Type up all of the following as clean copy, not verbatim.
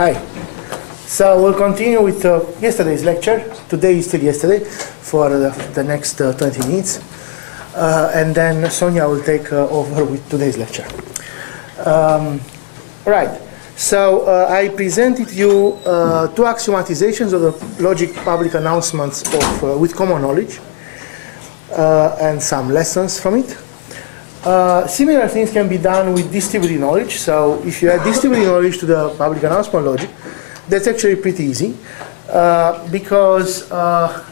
Hi. So we'll continue with yesterday's lecture. Today is still yesterday for the next 20 minutes. And then Sonja will take over with today's lecture. Right. So I presented you two axiomatizations of the logic public announcements of, with common knowledge and some lessons from it. Similar things can be done with distributed knowledge. So if you add distributed knowledge to the public announcement logic, that's actually pretty easy because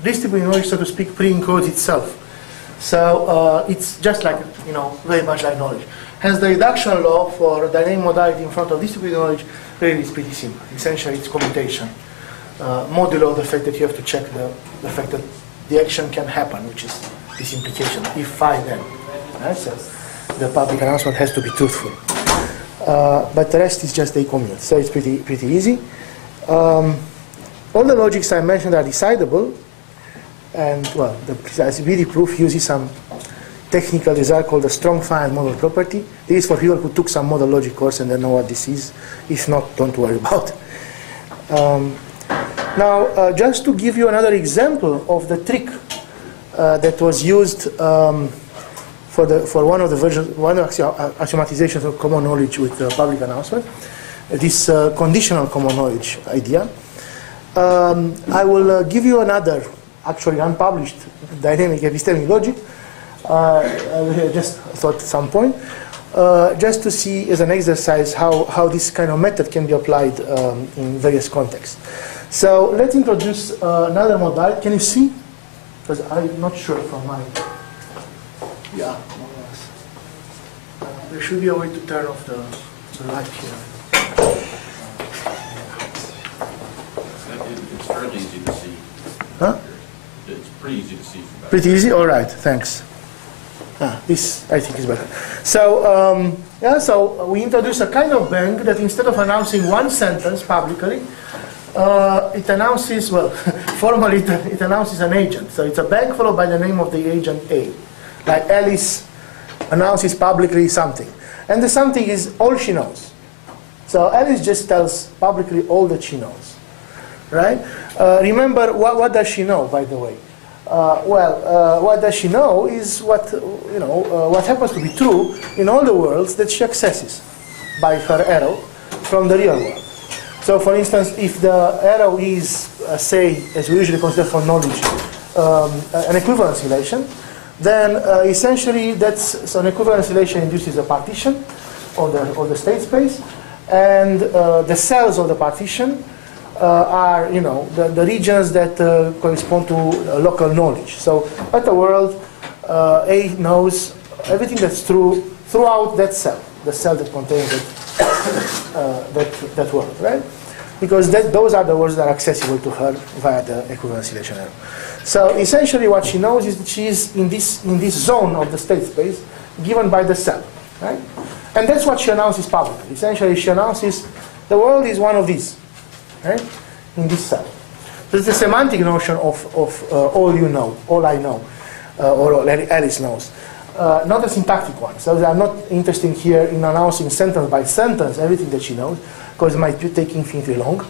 distributed knowledge, so to speak, pre-encodes itself. So it's just like, very much like knowledge. Hence, the reduction law for dynamic modality in front of distributed knowledge really is pretty simple. Essentially, it's commutation. Modulo the fact that you have to check the fact that the action can happen, which is this implication, if phi then. Right? So the public announcement has to be truthful. But the rest is just a commute. So it's pretty easy. All the logics I mentioned are decidable. And, well, the plausibility proof uses some technical result called the strong finite model property. This is for people who took some model logic course and they know what this is. If not, don't worry about it. Now, just to give you another example of the trick that was used for one of the versions, one of the axiomatizations of common knowledge with the public announcement, this conditional common knowledge idea. I will give you another, actually unpublished, dynamic epistemic logic. I just thought at some point, just to see as an exercise how this kind of method can be applied in various contexts. So let's introduce another modality. Can you see? Because I'm not sure from my... Yeah, more or less. There should be a way to turn off the light here. It's fairly easy to see. Huh? It's pretty easy to see. Pretty easy? All right, thanks. This, I think, is better. So, yeah, so we introduce a kind of bank that instead of announcing one sentence publicly, it announces, well, formally it announces an agent. So it's a bank followed by the name of the agent A. Like Alice announces publicly something. And the something is all she knows. So Alice just tells publicly all that she knows. Right? Remember, what does she know, by the way? What does she know is what, what happens to be true in all the worlds that she accesses by her arrow from the real world. So, for instance, if the arrow is, say, as we usually consider for knowledge, an equivalence relation, then essentially so an equivalence relation induces a partition of the state space, and the cells of the partition are, the regions that correspond to local knowledge. So, at the world, A knows everything that's true throughout that cell, the cell that contains that world, right? Because those are the worlds that are accessible to her via the equivalence relation arrow. So, essentially, what she knows is that she is in this zone of the state space given by the cell, right? And that's what she announces publicly. Essentially, she announces the world is one of these. Right? In this cell. So it's a semantic notion of all you know, all I know, or all Alice knows. Not a syntactic one. So I'm not interested here in announcing sentence by sentence everything that she knows, because it might take infinitely long.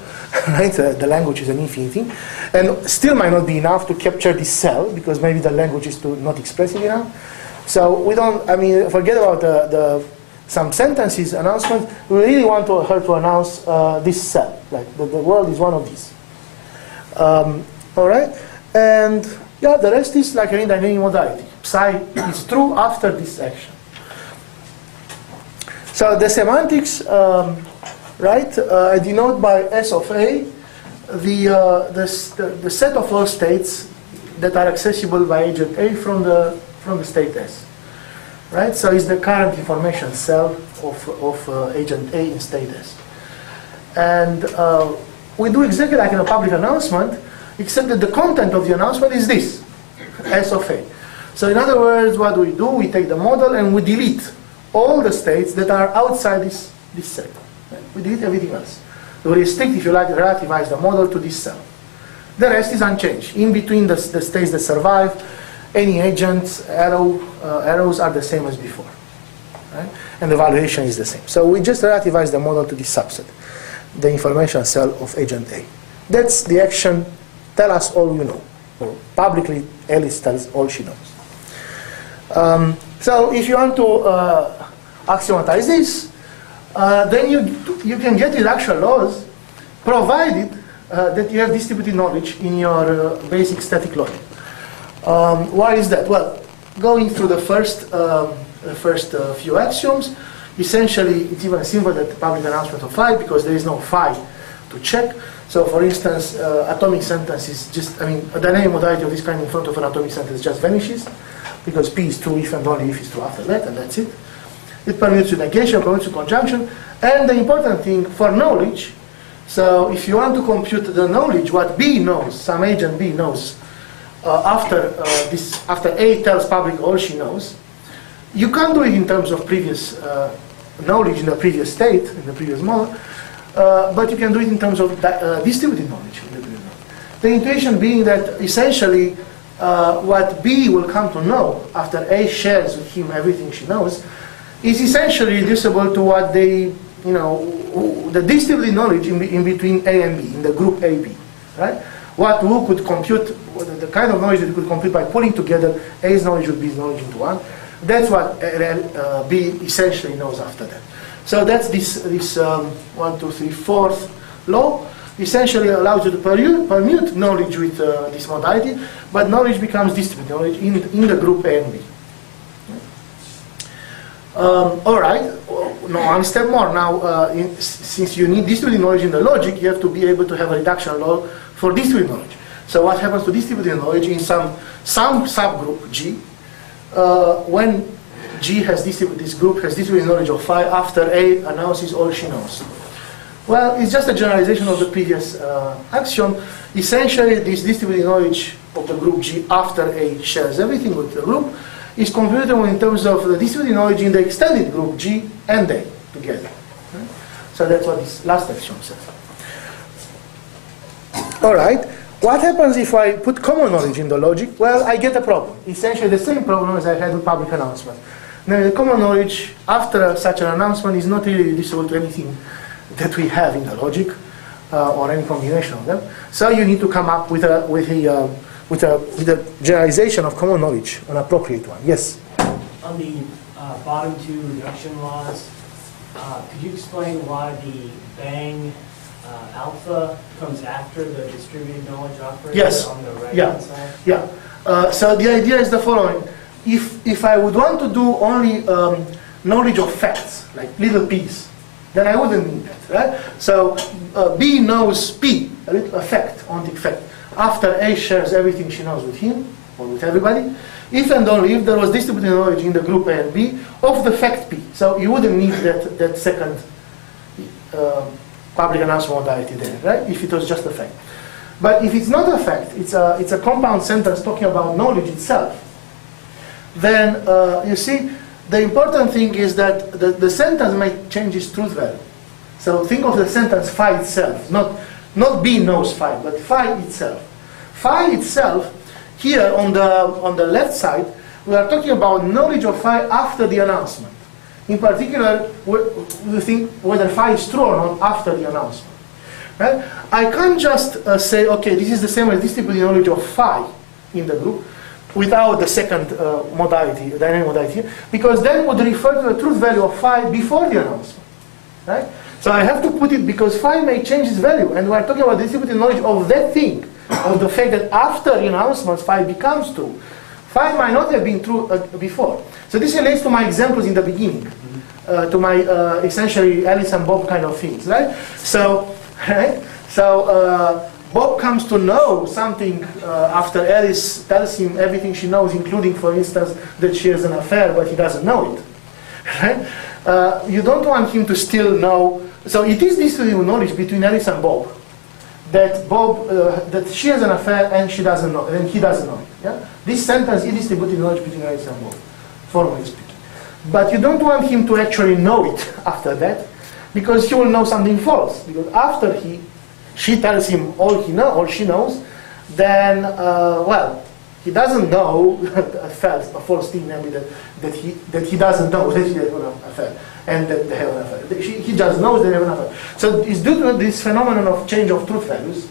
Right? The language is an infinity. And still might not be enough to capture this cell, because maybe the language is not expressive enough. So we don't, forget about some sentences announcement. We really want her to announce this cell, like the world is one of these. All right, and yeah, the rest is like any dynamic modality. Psi is true after this action. So the semantics, right? I denote by S of A the set of all states that are accessible by agent A from the state S. Right, so it's the current information cell of agent A in state S. And we do exactly like in a public announcement, except that the content of the announcement is this, S of A. So in other words, what do? We take the model and we delete all the states that are outside this set. Right? We delete everything else. So we restrict, if you like, relativize the model to this cell. The rest is unchanged. In between the states that survive, any agent's arrows are the same as before. Right? And the valuation is the same. So we just relativize the model to this subset. the information cell of agent A. That's the action, tell us all you know. Or publicly, Alice tells all she knows. So if you want to axiomatize this, then you can get reduction laws, provided that you have distributed knowledge in your basic static logic. Why is that? Well, going through the first few axioms, essentially it's even simpler than the public announcement of phi, because there is no phi to check. So for instance, atomic sentence is just, a dynamic modality of this kind in front of an atomic sentence just vanishes, because P is true if and only if it's true after that, and that's it. It permits you negation, permits you conjunction, and the important thing for knowledge, so if you want to compute the knowledge, what B knows, some agent B knows, after A tells public all she knows, you can't do it in terms of previous knowledge in the previous state, in the previous model, but you can do it in terms of distributed knowledge. The intuition being that essentially what B will come to know after A shares with him everything she knows is essentially reducible to what they, the distributed knowledge in between A and B, in the group AB, right? What we could compute, the kind of knowledge that we could compute by pulling together A's knowledge with B's knowledge into one. That's what B essentially knows after that. So that's this 1, 2, 3, 4th law. Essentially allows you to permute knowledge with this modality, but knowledge becomes distributed knowledge in the group A and B. All right, no, one step more. Now, since you need distributed knowledge in the logic, you have to be able to have a reduction law for distributed knowledge. So what happens to distributed knowledge in some subgroup G, when G has this group has distributed knowledge of phi after A announces all she knows? Well, it's just a generalization of the previous axiom. Essentially, this distributed knowledge of the group G after A shares everything with the group is computable in terms of the distributed knowledge in the extended group G and A together. Right? So that's what this last axiom says. All right. What happens if I put common knowledge in the logic? Well, I get a problem. Essentially the same problem as I had with public announcement. Now, the common knowledge after such an announcement is not really reducible to anything that we have in the logic or any combination of them. So you need to come up with a generalization of common knowledge, an appropriate one. Yes? On the bottom two reduction laws, could you explain why the bang alpha comes after the distributed knowledge operator on the right-hand side? Yeah. So the idea is the following. If I would want to do only knowledge of facts, like little p's, then I wouldn't need that, right? So B knows P, a little fact, ontic fact, after A shares everything she knows with him, or with everybody, if and only if there was distributed knowledge in the group A and B of the fact P. So you wouldn't need that second public announcement modality there, right? If it was just a fact. But if it's not a fact, it's a compound sentence talking about knowledge itself, then you see, the important thing is that the sentence might change its truth value. So think of the sentence phi itself, not B knows phi, but phi itself. Phi itself, here on the left side, we are talking about knowledge of phi after the announcement. In particular, we think whether phi is true or not after the announcement. Right? I can't just say, okay, this is the same as distributed knowledge of phi in the group, without the second modality, dynamic modality, because then would refer to the truth value of phi before the announcement, right? So I have to put it because phi may change its value, and we're talking about distributed knowledge of that thing, of the fact that after the announcement phi becomes true. Phi might not have been true before. So this relates to my examples in the beginning, to my essentially Alice and Bob kind of things, right? So, right? So Bob comes to know something after Alice tells him everything she knows, including, for instance, that she has an affair, but he doesn't know it. Right? You don't want him to still know. So it is distributed knowledge between Alice and Bob that that she has an affair and she doesn't know, and he doesn't know it. Yeah? This sentence is distributed knowledge between Alice and Bob, formally speaking. But you don't want him to actually know it after that, because he will know something false. Because after she tells him all she knows, then, well, He doesn't know a false thing, namely that he doesn't know that he has an affair and that they have an affair. He just knows they have an affair. So it's due to this phenomenon of change of truth values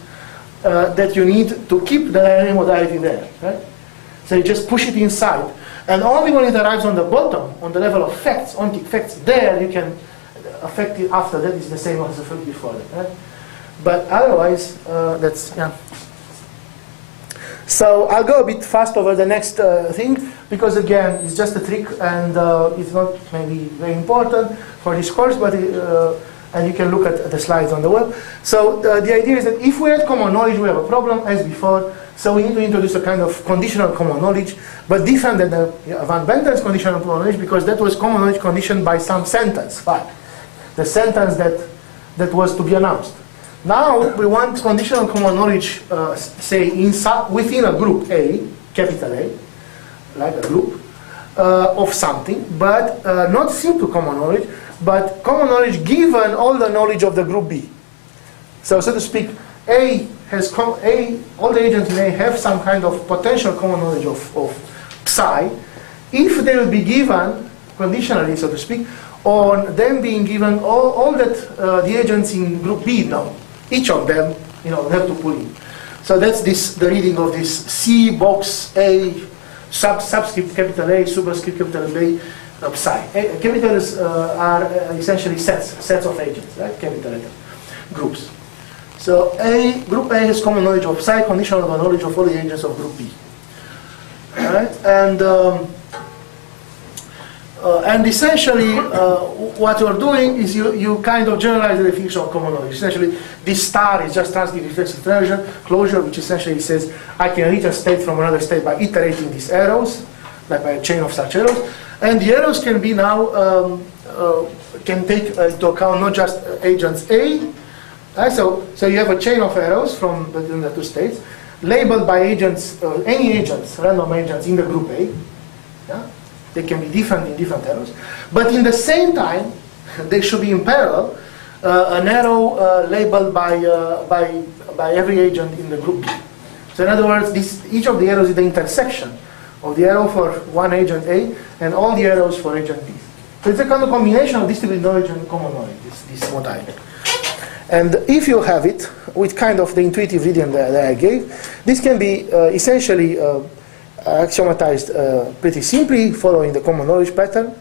that you need to keep the linear modality there, right? So you just push it inside. And only when it arrives on the bottom, on the level of facts, ontic facts, there you can affect it after that is the same as affect before that, right? But otherwise, that's, yeah. So I'll go a bit fast over the next thing, because again, it's just a trick and it's not maybe very important for this course, but and you can look at the slides on the web. So the idea is that if we had common knowledge, we have a problem, as before. So we need to introduce a kind of conditional common knowledge, but different than the Van Benten's conditional common knowledge, because that was common knowledge conditioned by some sentence, the sentence that was to be announced. Now we want conditional common knowledge, say, within a group A, capital A, like a group, of something, but not simple common knowledge, but common knowledge given all the knowledge of the group B. So to speak, A has all the agents in A have some kind of potential common knowledge of psi, if they will be given conditionally, so to speak, on them being given all that the agents in group B know. Each of them, have to pull in. So that's the reading of this C box A subscript capital A superscript capital B psi. Capitals are essentially sets of agents, right? Capital A groups. So group A has common knowledge of psi, conditional knowledge of all the agents of group B. All right? And essentially, what you're doing is you kind of generalize the definition of common knowledge. Essentially, this star is just transitive reflexive closure, which essentially says I can reach a state from another state by iterating these arrows, like by a chain of such arrows. And the arrows can be now, can take into account not just agents A. So you have a chain of arrows from the two states, labeled by agents, any agents, random agents in the group A. Yeah? They can be different in different arrows. But in the same time, they should be in parallel, an arrow labeled by every agent in the group B. So in other words, each of the arrows is the intersection of the arrow for one agent A and all the arrows for agent B. So it's a kind of combination of distributed knowledge and common knowledge, this modality. And if you have it, with kind of the intuitive reading that I gave, this can be essentially axiomatized pretty simply, following the common knowledge pattern.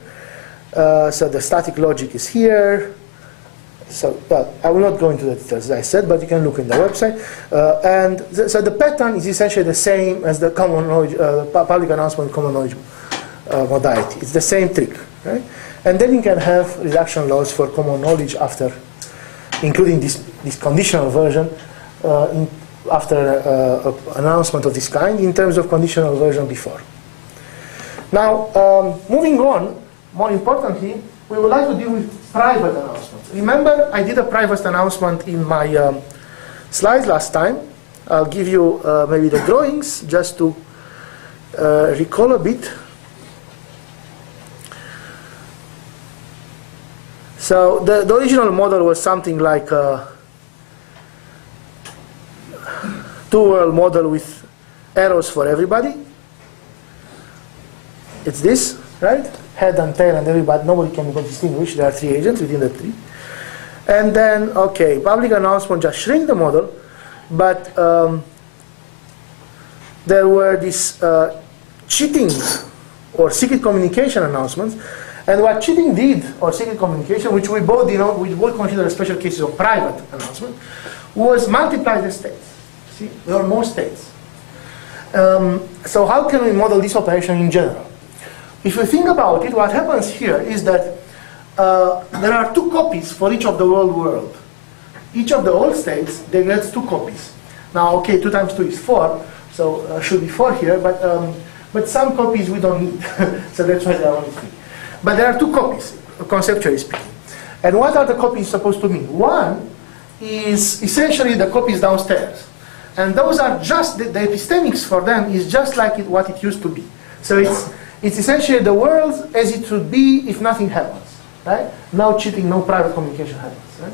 So the static logic is here. So, well, I will not go into the details, as I said, but you can look in the website. So the pattern is essentially the same as the common knowledge, public announcement common knowledge modality. It's the same trick, right? And then you can have reduction laws for common knowledge after, including this conditional version, after an announcement of this kind, in terms of conditional version before. Now, moving on, more importantly, we would like to deal with private announcements. Remember, I did a private announcement in my slides last time. I'll give you maybe the drawings just to recall a bit. So the original model was something like a two-world model with arrows for everybody. It's this, right? Head and tail and everybody, nobody can distinguish. There are three agents within the tree. And then, okay, public announcement just shrink the model, but there were these cheating or secret communication announcements. And what cheating did, or secret communication, which we both consider as special cases of private announcement, was multiply the states. See, there are more states. So how can we model this operation in general? If you think about it, what happens here is that there are two copies for each of the world. Each of the old states, they get two copies. Now, okay, 2 times 2 is 4, so should be 4 here, but some copies we don't need, so that's why there are only 3. But there are two copies, conceptually speaking. And what are the copies supposed to mean? One is essentially the copies downstairs. And those are just, the epistemics for them is just like what it used to be. So it's essentially the world as it should be if nothing happens. Right? No cheating, no private communication happens. Right?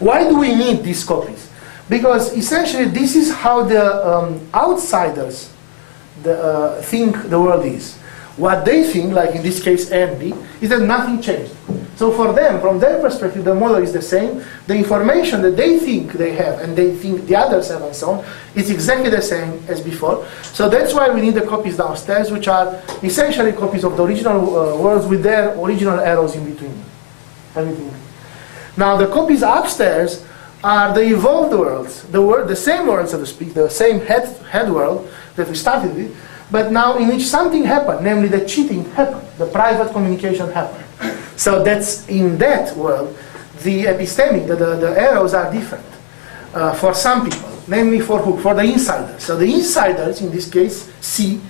Why do we need these copies? Because essentially this is how the outsiders think the world is. What they think, like in this case A and B, is that nothing changed. So for them, from their perspective, the model is the same. The information that they think they have and they think the others have and so on is exactly the same as before. So that's why we need the copies downstairs, which are essentially copies of the original worlds with their original arrows in between. Everything. Now the copies upstairs are the evolved worlds, the same world, so to speak, the same head world that we started with, but now in which something happened, namely the cheating happened, the private communication happened. So that's in that world, the epistemic, the arrows are different for some people, namely for who? For the insiders. So the insiders, in this case, C,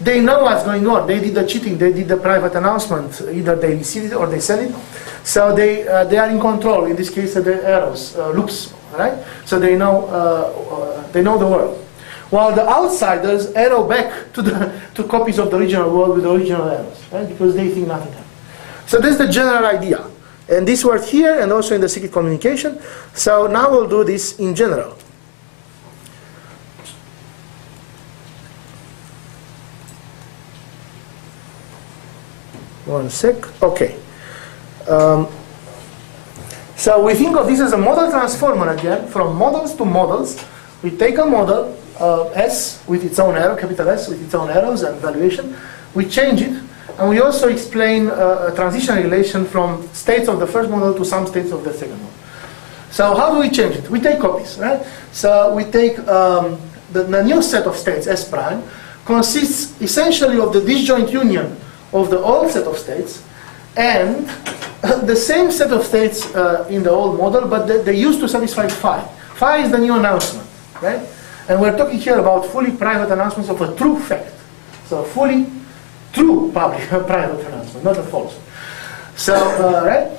they know what's going on. They did the cheating, they did the private announcement, either they received it or they sent it. So they are in control, in this case, the arrows, loops, right? So they know the world. While the outsiders arrow back to copies of the original world with the original arrows, right? Because they think nothing happened. So that's the general idea. And this worked here and also in the secret communication. So now we'll do this in general. One sec. Okay. So we think of this as a model transformer again, from models to models. We take a model, S with its own arrow, capital S with its own arrows and valuation. We change it, and we also explain a transition relation from states of the first model to some states of the second model. So how do we change it? We take copies, right? So we take the new set of states, S prime, consists essentially of the disjoint union of the old set of states and the same set of states in the old model, but they used to satisfy phi. Phi is the new announcement, right? And we're talking here about fully private announcements of a true fact. So fully true public private announcement, not a false. So, right?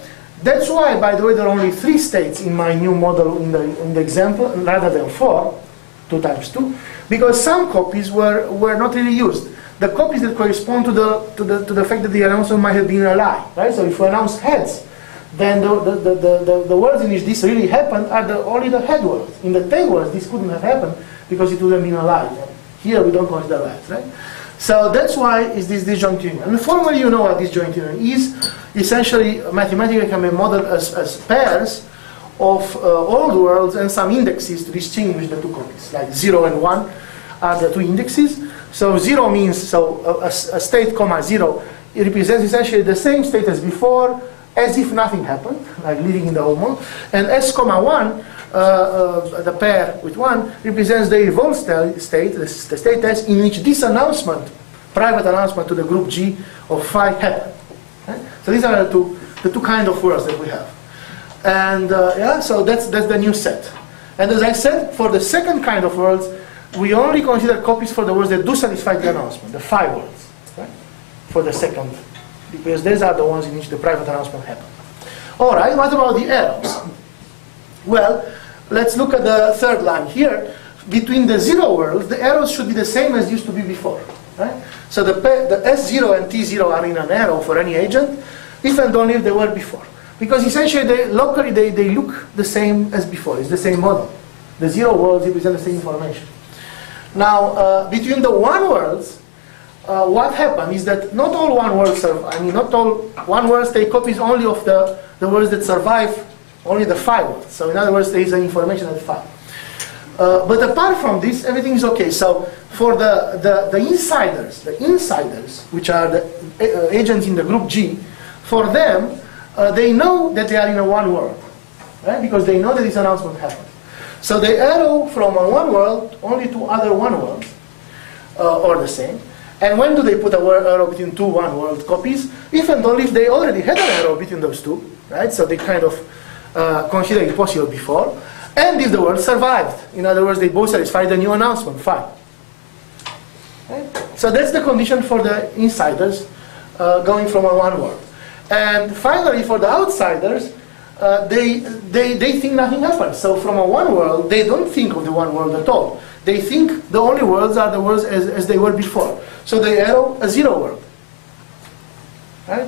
That's why, by the way, there are only 3 states in my new model in the example, rather than 4, 2 times 2, because some copies were not really used. The copies that correspond to the fact that the announcement might have been a lie, right? So if we announce heads, then the words in which this really happened are only the head words. In the tail words, this couldn't have happened because it would have been a lie. Here we don't consider lies, right? So that's why is this disjoint union. And formally you know what disjoint union is. Essentially, mathematically can be modeled as pairs of old worlds and some indexes to distinguish the two copies. Like 0 and 1 are the two indexes. So 0 means, a state comma 0, it represents essentially the same state as before, as if nothing happened, like living in the old model. And S comma 1, the pair with 1, represents the evolved state, the state S, in which this announcement, private announcement to the group G of phi happened. Okay? So these are the two kind of words that we have. And yeah, so that's the new set. And as I said, for the second kind of words, we only consider copies for the words that do satisfy the announcement, the phi words, right? For the second, because these are the ones in which the private announcement happened. All right, what about the arrows? Well, let's look at the third line here. Between the 0 worlds, the arrows should be the same as used to be before, right? So the S0 and T0 are in an arrow for any agent, if and only if they were before. Because essentially, locally, they look the same as before. It's the same model. The 0 worlds represent the same information. Now, between the 1 worlds, what happened is that not all 1 worlds not all 1 worlds take copies only of the words that survive, only the phi words. So in other words, there is an information at phi. But apart from this, everything is okay. So for the insiders, which are the agents in the group G, for them, they know that they are in a 1 world, right? Because they know that this announcement happened. So they arrow from one world only to other 1 worlds, or the same. And when do they put a arrow between 2 1 world copies? If and only if they already had an arrow between those 2, right? So they kind of consider it possible before. And if the world survived, in other words, they both satisfy the new announcement, fine. Right? So that's the condition for the insiders going from a 1 world. And finally, for the outsiders, they think nothing happened. So from a 1 world, they don't think of the 1 world at all. They think the only worlds are the worlds as they were before. So they arrow a 0 world. Right?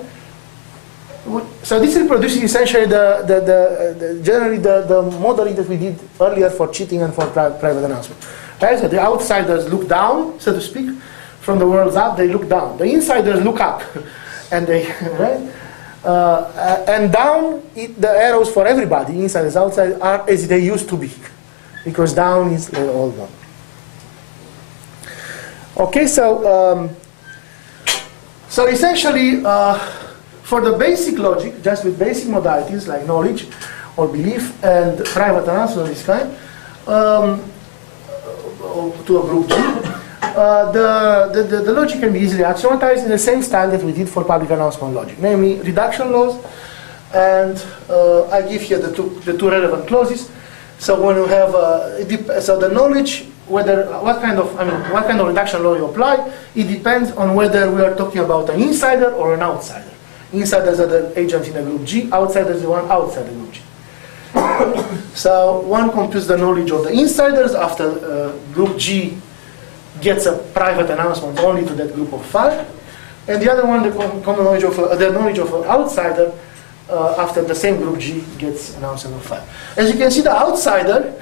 So this reproduces essentially generally the modeling that we did earlier for cheating and for private announcement. Right? So the outsiders look down, so to speak, from the world up, they look down. The insiders look up, and they right? And down, the arrows for everybody, insiders, outside, are as they used to be, because down is all gone. Okay, so essentially, for the basic logic, just with basic modalities like knowledge or belief and private announcement of this kind, to a group G, the logic can be easily axiomatized in the same style that we did for public announcement logic, namely reduction laws, and I give here the two relevant clauses. So when you have so the knowledge, what kind of reduction law you apply, it depends on whether we are talking about an insider or an outsider. Insiders are the agents in the group G, outsiders are the one outside the group G. So one computes the knowledge of the insiders after group G gets a private announcement only to that group of 5, and the other one, the common knowledge of the knowledge of an outsider after the same group G gets announcement of 5. As you can see, the outsider,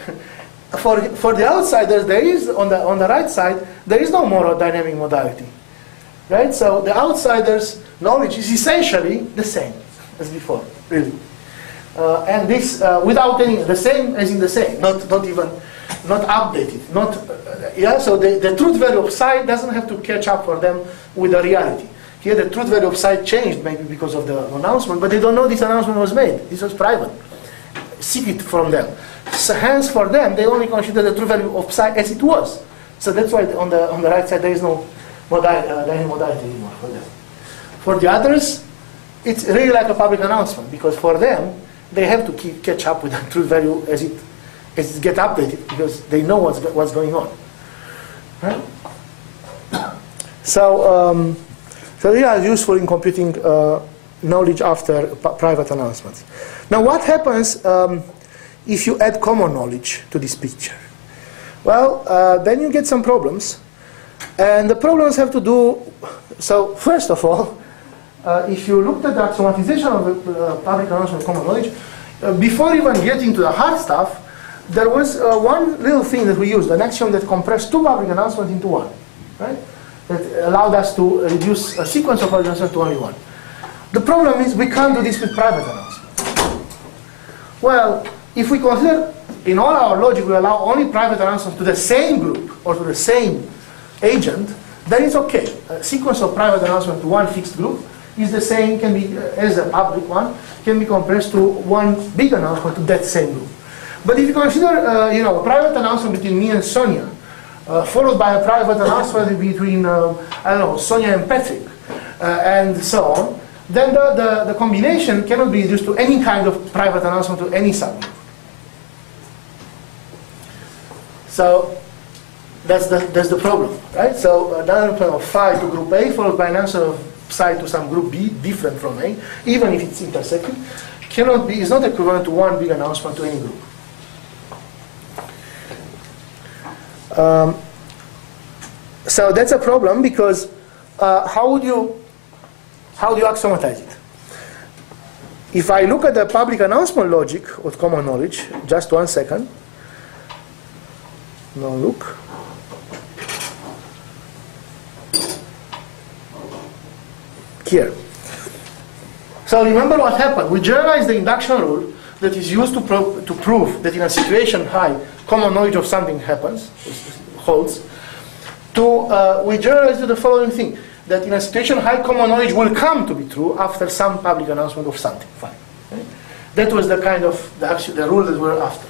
for the outsiders, there is on the right side there is no more dynamic modality, right? So the outsiders' knowledge is essentially the same as before, really. And this without any, the same as in the same, not updated, so the truth value of psi doesn't have to catch up for them with the reality. Here the truth value of psi changed maybe because of the announcement, but they don't know this announcement was made. This was private, secret from them. So hence for them, they only consider the truth value of psi as it was. So that's why on the right side there is no modality anymore for them. For the others, it's really like a public announcement, because for them, they have to catch up with the truth value as it gets updated, because they know what's going on. Right? So they are useful in computing knowledge after private announcements. Now, what happens if you add common knowledge to this picture? Well, then you get some problems, and the problems have to do. So first of all, if you looked at the axiomatization of the public announcement of common knowledge, before even getting to the hard stuff, there was one little thing that we used, an axiom that compressed 2 public announcements into 1, right? That allowed us to reduce a sequence of public announcements to only 1. The problem is we can't do this with private announcements. Well, if we consider in all our logic we allow only private announcements to the same group or to the same agent, then it's okay. A sequence of private announcements to one fixed group is the same, can be, as a public one, can be compressed to one big announcement to that same group. But if you consider, a private announcement between me and Sonja, followed by a private announcement between, Sonja and Patrick, and so on, then the combination cannot be reduced to any kind of private announcement to any subgroup. So that's the problem, right? So an announcement of phi to group A followed by an announcement of psi to some group B different from A, even if it's intersecting, is not equivalent to one big announcement to any group. So that's a problem, because how do you axiomatize it? If I look at the public announcement logic of common knowledge, just 1 second. Now look. Here. So remember what happened. We generalized the induction rule that is used to prove that in a situation high, common knowledge of something holds. We generalized to the following thing, that in a situation high, common knowledge will come to be true after some public announcement of something. Fine. Okay? That was the kind of the rule that we were after.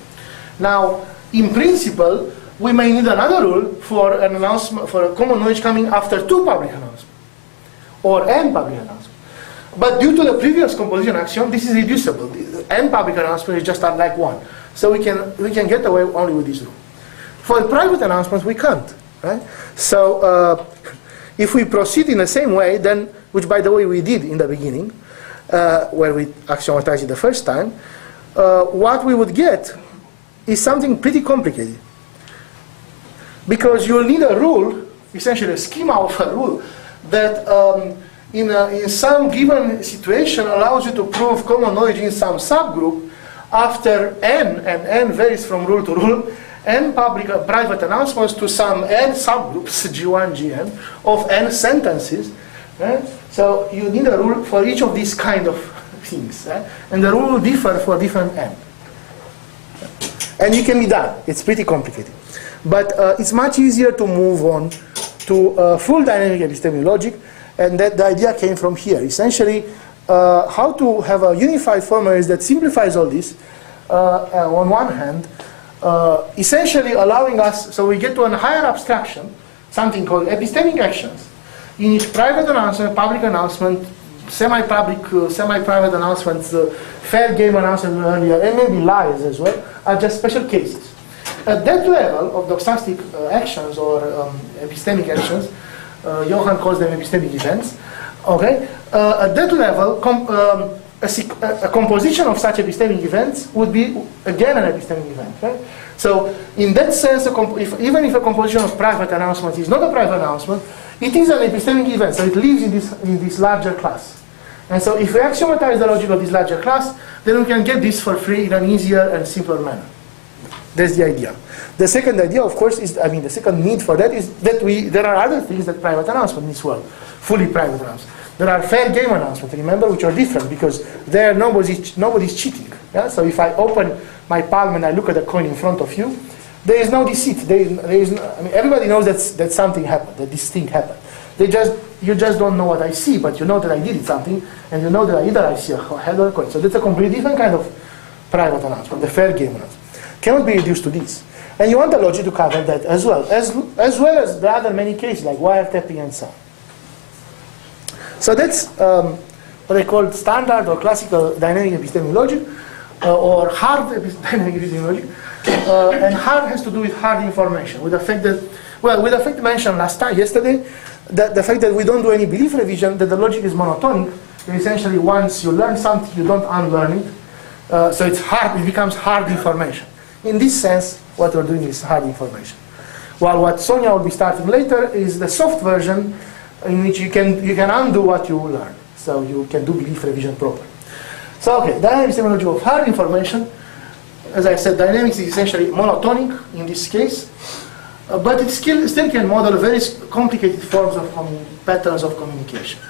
Now, in principle, we may need another rule for an announcement, for a common knowledge coming after 2 public announcements, or n public announcements. But due to the previous composition axiom, this is reducible. The n public announcement is just unlike 1. So we can get away only with this rule. For private announcements, we can't. Right? So if we proceed in the same way, then, which by the way we did in the beginning, where we axiomatized it the first time, what we would get is something pretty complicated. Because you'll need a rule, essentially a schema of a rule, that in some given situation allows you to prove common knowledge in some subgroup after n, and n varies from rule to rule, n public private announcements to some n subgroups, G1, Gn, of n sentences. Right? So you need a rule for each of these kind of things. Right? And the rule will differ for different n. And it can be done. It's pretty complicated. But it's much easier to move on to full dynamic epistemic logic. And that the idea came from here. Essentially, how to have a unified formula that simplifies all this, on one hand, essentially allowing us, so we get to a higher abstraction, something called epistemic actions, in which private announcement, public announcement, semi-public, semi-private announcements, fair game announcement earlier, and maybe lies as well, are just special cases. At that level of doxastic actions or epistemic actions, Johann calls them epistemic events. Okay, at that level, a composition of such epistemic events would be again an epistemic event. Right? So, in that sense, even if a composition of private announcements is not a private announcement, it is an epistemic event. So it lives in this larger class. And so, if we axiomatize the logic of this larger class, then we can get this for free in an easier and simpler manner. That's the idea. The second idea, of course, is, the second need for that is that there are other things that private announcement in this world, fully private announcement. There are fair game announcements, remember, which are different because there nobody's cheating. Yeah? So if I open my palm and I look at the coin in front of you, there is no deceit. There is no, everybody knows that something happened, that this thing happened. You just don't know what I see, but you know that I did something, and you know that either I see a head or a coin. So that's a completely different kind of private announcement, the fair game announcement. Cannot be reduced to this. And you want the logic to cover that as well as the other many cases like wiretapping and so on. So that's what I call standard or classical dynamic epistemic logic, or hard dynamic epistemic logic. And hard has to do with hard information, with the fact that, well, with the fact mentioned yesterday, that the fact that we don't do any belief revision, that the logic is monotonic. Essentially, once you learn something, you don't unlearn it. So it's hard, it becomes hard information. In this sense, what we're doing is hard information. While what Sonja will be starting later is the soft version, in which you can undo what you learn. So you can do belief revision properly. So okay, dynamic epistemology of hard information. As I said, dynamics is essentially monotonic in this case, but it still can model very complicated forms of patterns of communication.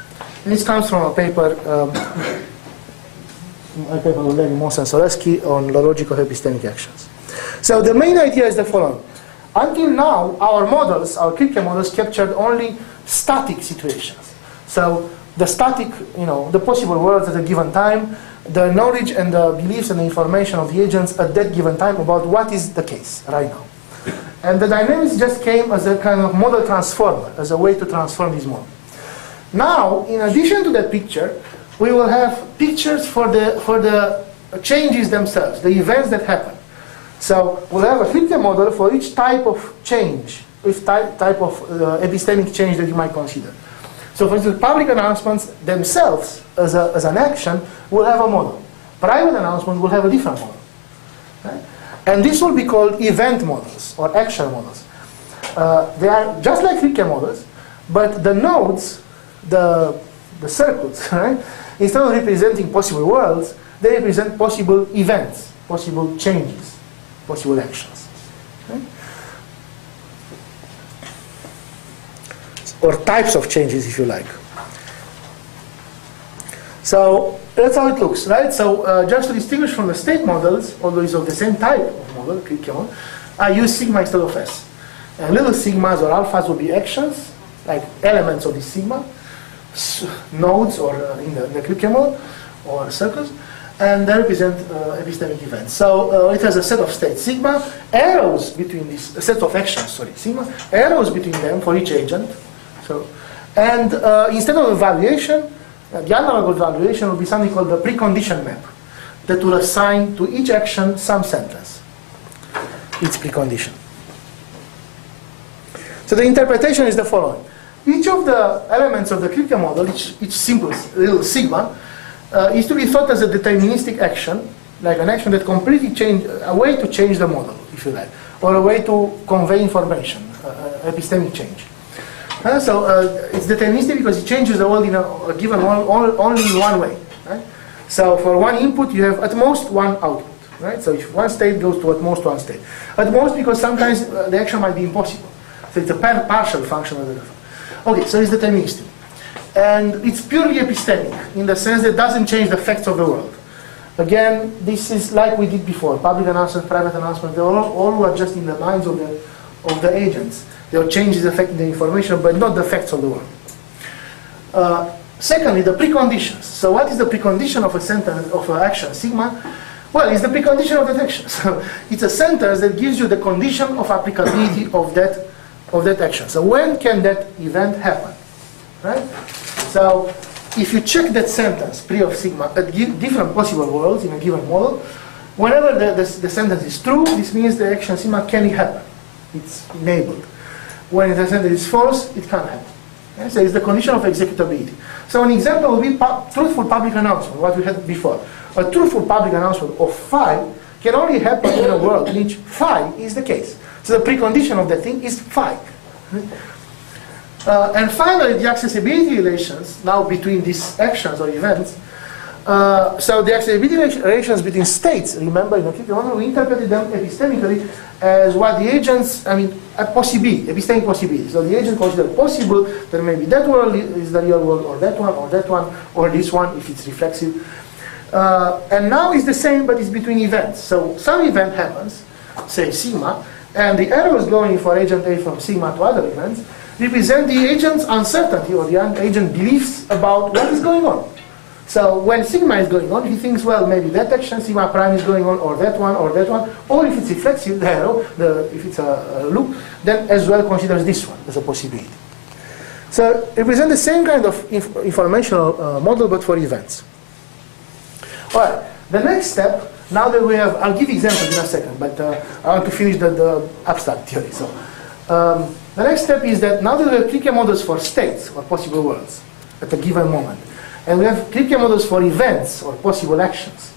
And this comes from a paper by Levi Moss and Soleski on the logic of epistemic actions. So the main idea is the following. Until now, our models, our Kripke models, captured only static situations. So the static, the possible worlds at a given time, the knowledge and the beliefs and the information of the agents at that given time about what is the case right now. And the dynamics just came as a kind of model transformer, as a way to transform this model. Now, in addition to that picture, we will have pictures for the changes themselves, the events that happen. So we'll have a Kripke model for each type of change, each type of epistemic change that you might consider. So for instance, public announcements themselves as an action will have a model. Private announcement will have a different model. Okay? And this will be called event models or action models. They are just like Kripke models, but the nodes, the circuits, right? Instead of representing possible worlds, they represent possible events, possible changes, possible actions. Okay? Or types of changes, if you like. So that's how it looks, right? So just to distinguish from the state models, although it's of the same type of model, Kripke model, I use sigma instead of S. And little sigmas or alphas will be actions, like elements of the sigma, nodes or in the Kripke model, or circles, and they represent epistemic events. So it has a set of states, sigma, arrows between these, a set of actions, sorry, sigma, arrows between them for each agent. So, and instead of evaluation, the analog evaluation will be something called the precondition map that will assign to each action some sentence, its precondition. So the interpretation is the following. Each of the elements of the Kripke model, each simple little sigma, is to be thought as a deterministic action, like an action that completely changes, a way to change the model, if you like, or a way to convey information, epistemic change. So it's deterministic because it changes the world in a given only in one way. Right? So for one input, you have at most one output. right? So if one state goes to at most one state. At most because sometimes the action might be impossible. So it's a partial function of the. Okay, so it's deterministic. And it's purely epistemic in the sense that it doesn't change the facts of the world. Again, this is like we did before. Public announcement, private announcement, they all were just in the minds of the agents. Their changes affecting the information, but not the facts of the world. Secondly, the preconditions. So what is the precondition of a sentence, of an action, sigma? Well, it's the precondition of that action. So it's a sentence that gives you the condition of applicability of that action. So when can that event happen? Right? So if you check that sentence, pre of sigma, at different possible worlds in a given model, whenever the sentence is true, this means the action sigma can happen. It's enabled. When the sentence is false, it can't happen. Okay? So it's the condition of executability. So an example would be truthful public announcement, what we had before. A truthful public announcement of phi can only happen in a world in which phi is the case. So the precondition of that thing is phi. And finally, the accessibility relations, now between these actions or events. So the accessibility relations between states, remember, we interpreted them epistemically as what the agents, a possibility, epistemic possibility. So the agent considers possible that maybe that world is the real world, or that one, or this one, if it's reflexive. And now it's the same, but it's between events. So some event happens, say sigma, and the arrows going for agent A from sigma to other events represent the agent's uncertainty or the agent beliefs about what is going on. So when sigma is going on, he thinks, well, maybe that action, sigma prime is going on, or that one, or if it's reflexive, the arrow, if it's a loop, then as well considers this one as a possibility. So it represents the same kind of informational model, but for events. All right, the next step, now that we have, I'll give examples in a second, but I want to finish the abstract theory. So the next step is that now that we have Kripke models for states or possible worlds at a given moment, and we have Kripke models for events or possible actions,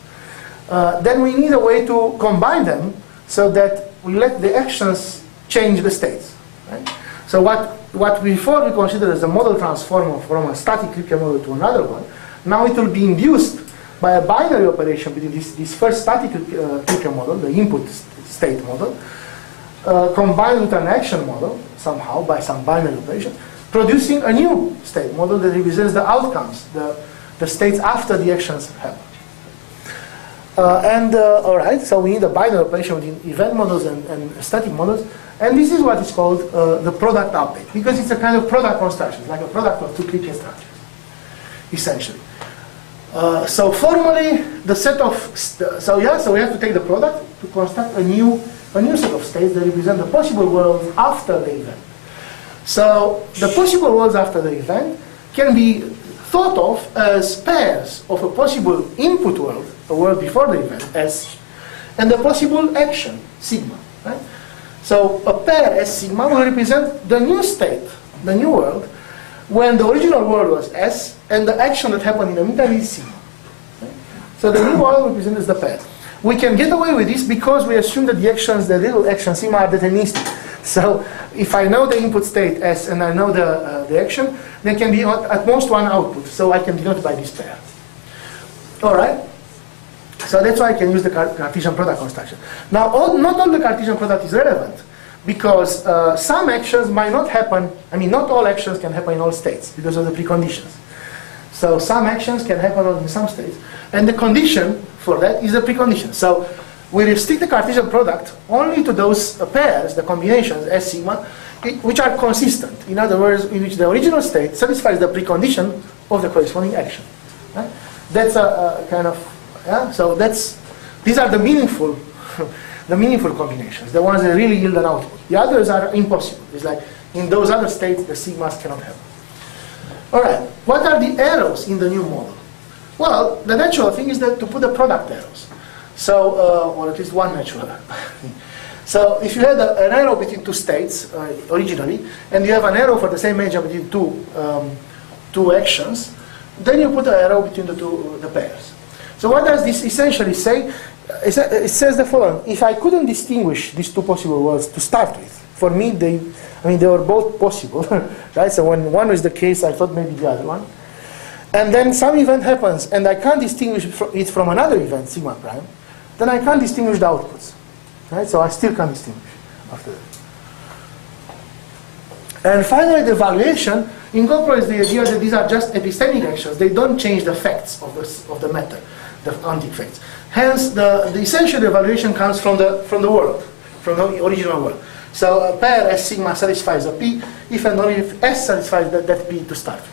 then we need a way to combine them so that we let the actions change the states. Right? So what before we considered as a model transformer from a static Kripke model to another one, now it will be induced by a binary operation between this first static Kripke model, the input state model, combined with an action model, somehow, by some binary operation, producing a new state model that represents the outcomes, the states after the actions happen. All right, so we need a binary operation between event models and static models, and this is what is called the product update, because it's a kind of product construction, like a product of two Kripke structures, essentially. So formally, the set of, so we have to take the product to construct a new set of states that represent the possible worlds after the event. So the possible worlds after the event can be thought of as pairs of a possible input world, a world before the event, S, and the possible action, sigma. Right? So a pair S sigma will represent the new state, the new world, when the original world was S, and the action that happened in the meantime is sigma. Okay? So the new world represented as the pair. We can get away with this because we assume that the actions, the little actions sigma, are deterministic. So if I know the input state S and I know the action, there can be at most one output. So I can denote by this pair. All right? So that's why I can use the Cartesian product construction. Now, not all the Cartesian product is relevant, because some actions might not happen. Not all actions can happen in all states because of the preconditions. So some actions can happen in some states. And the condition for that is the precondition. So we restrict the Cartesian product only to those pairs, the combinations, S sigma, which are consistent. In other words, in which the original state satisfies the precondition of the corresponding action. Right? That's a kind of, so these are the meaningful combinations, the ones that really yield an output. The others are impossible. It's like in those other states, the sigmas cannot happen. All right, what are the arrows in the new model? Well, the natural thing is that to put the product arrows. So, or at least one natural. So if you had an arrow between two states originally, and you have an arrow for the same agent between two actions, then you put an arrow between the pairs. So what does this essentially say? It says the following: if I couldn't distinguish these two possible worlds to start with, for me they were both possible, right? So when one was the case, I thought maybe the other one. And then some event happens, and I can't distinguish it from another event, sigma prime, then I can't distinguish the outputs. Right? So I still can't distinguish after that. And finally, the evaluation incorporates the idea that these are just epistemic actions. They don't change the facts of the matter, the ontic facts. Hence, the essential evaluation comes from the world, from the original world. So a pair S sigma satisfies a P if and only if S satisfies that P to start with.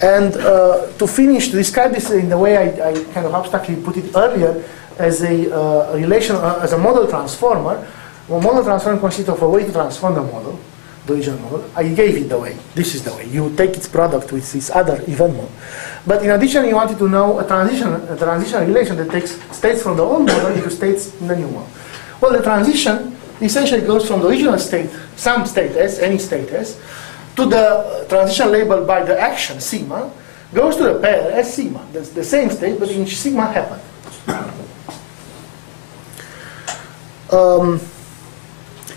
And to finish, to describe this in the way I kind of abstractly put it earlier, as a relation, as a model transformer, well, model transformer consists of a way to transform the model, the original model. I gave it the way. This is the way. You take its product with this other event model. But in addition, you wanted to know a transition relation that takes states from the old model into states in the new model. Well, the transition essentially goes from the original state, some state S, any state S, to the transition labeled by the action sigma, goes to the pair S sigma, the same state, but in which sigma happened.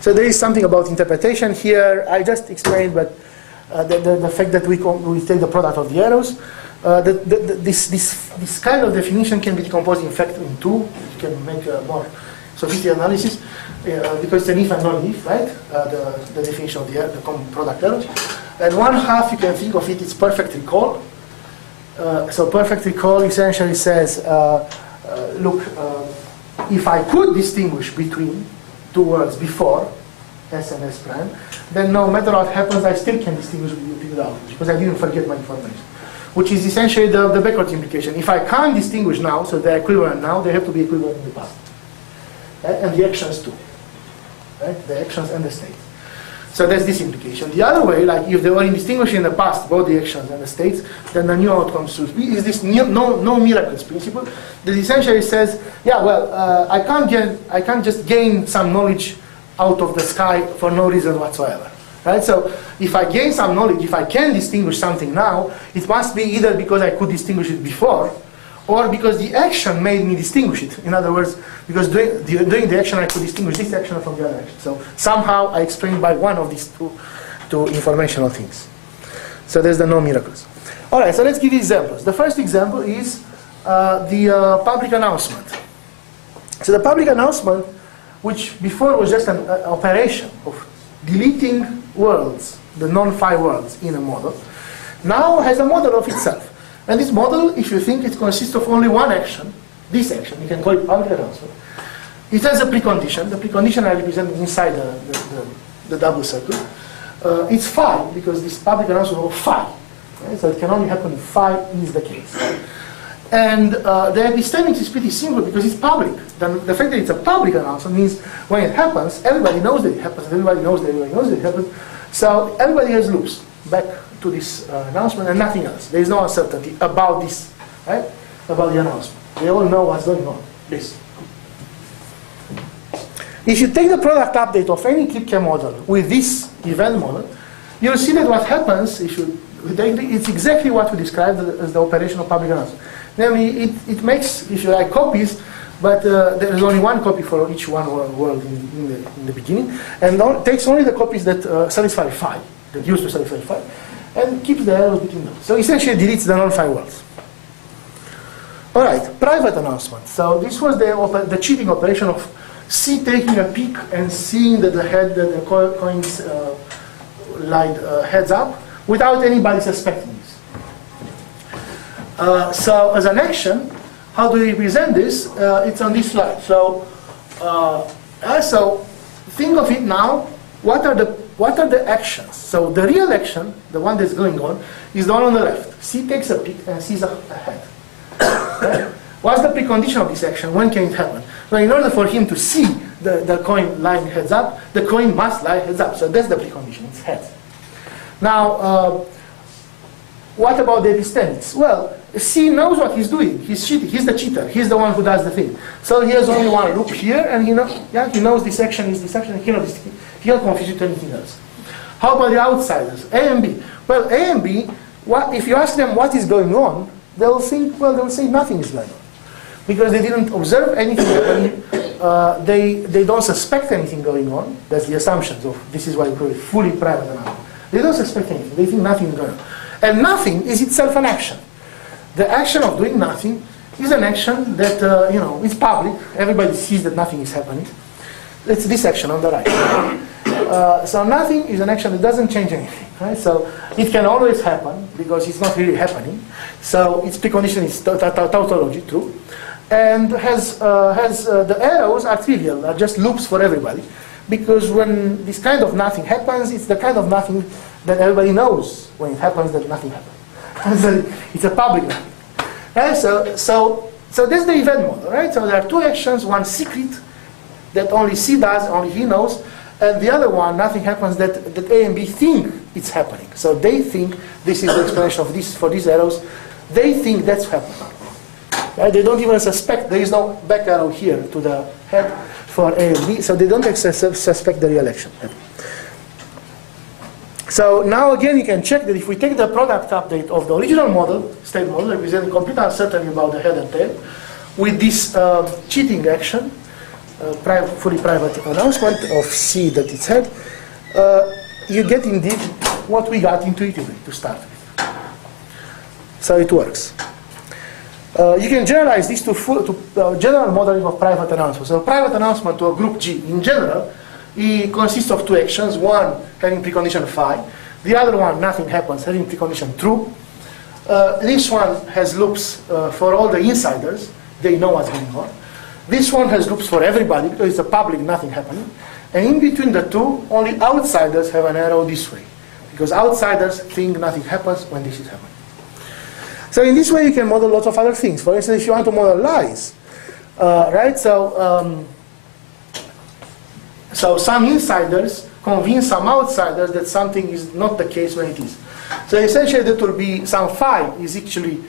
So there is something about interpretation here. I just explained, but the fact that we take the product of the arrows, this kind of definition can be decomposed in fact in two. You can make a more sophisticated analysis because it's an if and non-if, right? The definition of the common product arrows. And one half you can think of it, it's perfect recall. So perfect recall essentially says, look, if I could distinguish between two words before S and S prime, then no matter what happens, I still can distinguish between the outputs because I didn't forget my information, which is essentially the backwards implication. If I can't distinguish now, so they're equivalent now, they have to be equivalent in the past. Right? And the actions too. Right? The actions and the states. So that's this implication. The other way, like if they were indistinguished in the past, both the actions and the states, then the new outcome should be, is this no miracles principle that essentially says, yeah, well, I can't just gain some knowledge out of the sky for no reason whatsoever. Right? So if I gain some knowledge, if I can distinguish something now, it must be either because I could distinguish it before, or because the action made me distinguish it. In other words, because during the action I could distinguish this action from the other action. So somehow I explained by one of these two informational things. So there's the no miracles. All right, so let's give examples. The first example is the public announcement. So the public announcement, which before was just an operation of deleting words, the non-phi words in a model, now has a model of itself. And this model, if you think it consists of only one action, this action, you can call it public announcement. It has a precondition. The precondition I represent inside the double circle. It's phi, because this public announcement of phi. Right? So it can only happen if phi is the case. Right? And the epistemics is pretty simple because it's public. The fact that it's a public announcement means when it happens, everybody knows that it happens, everybody knows that it happens. So everybody has loops back to this announcement and nothing else. There is no uncertainty about this, right? About the announcement. They all know what's going on. Please. If you take the product update of any KitKat model with this event model, you'll see that what happens, it's exactly what we described as the operation of public announcement. Namely, it makes, if you like, copies, but there is only one copy for each one word in the beginning, and takes only the copies that satisfy phi, that used to satisfy phi, and keeps the errors between them. So essentially deletes the non-phi words. All right, private announcement. So this was the cheating operation of C taking a peek and seeing that the coins light heads up without anybody suspecting this. So as an action, how do we represent this? It's on this slide. So think of it now. What are the actions? So the real action, the one that's going on, is the one on the left. C takes a peek and sees a head. Okay? What's the precondition of this action? When can it happen? So in order for him to see the coin lying heads up, the coin must lie heads up. So that's the precondition, it's heads. Now, what about the epistemics? Well, C knows what he's doing. He's cheating. He's the cheater. He's the one who does the thing. So he has only one loop here, and he knows this action is this action, and he knows this. He can't confuse it with anything else. How about the outsiders, A and B? Well, A and B, if you ask them what is going on, they'll say nothing is going on. Because they didn't observe anything happening, they don't suspect anything going on. That's the assumption. So this is why we call it fully private announcement. They don't suspect anything. They think nothing is going on. And nothing is itself an action. the action of doing nothing is an action that, you know, is public. Everybody sees that nothing is happening. It's this action on the right. So nothing is an action that doesn't change anything, right? So it can always happen because it's not really happening. So its precondition is tautology, true. And the arrows are trivial, are just loops for everybody. Because when this kind of nothing happens, it's the kind of nothing that everybody knows when it happens that nothing happens. So it's a public nothing. Right? So that's the event model, right? So there are two actions, one secret that only C does, only he knows, and the other one, nothing happens, that A and B think it's happening. So they think this is the explanation of this for these arrows. They think that's happening. Right? They don't even suspect, there is no back arrow here to the head for A and B, so they don't suspect the real action. So now again you can check that if we take the product update of the original model, state model, representing complete uncertainty about the head and tail, with this cheating action, fully private announcement of C that it's had, you get indeed what we got intuitively to start with. So it works. You can generalize this to general modeling of private announcements. So private announcement to a group G in general, it consists of two actions, one having precondition phi, the other one, nothing happens, having precondition true. This one has loops for all the insiders, they know what's going on. This one has loops for everybody because it's a public nothing happening. And in between the two, only outsiders have an arrow this way. Because outsiders think nothing happens when this is happening. So in this way you can model lots of other things. For instance, if you want to model lies, right? So some insiders convince some outsiders that something is not the case when it is. So essentially that will be some phi is actually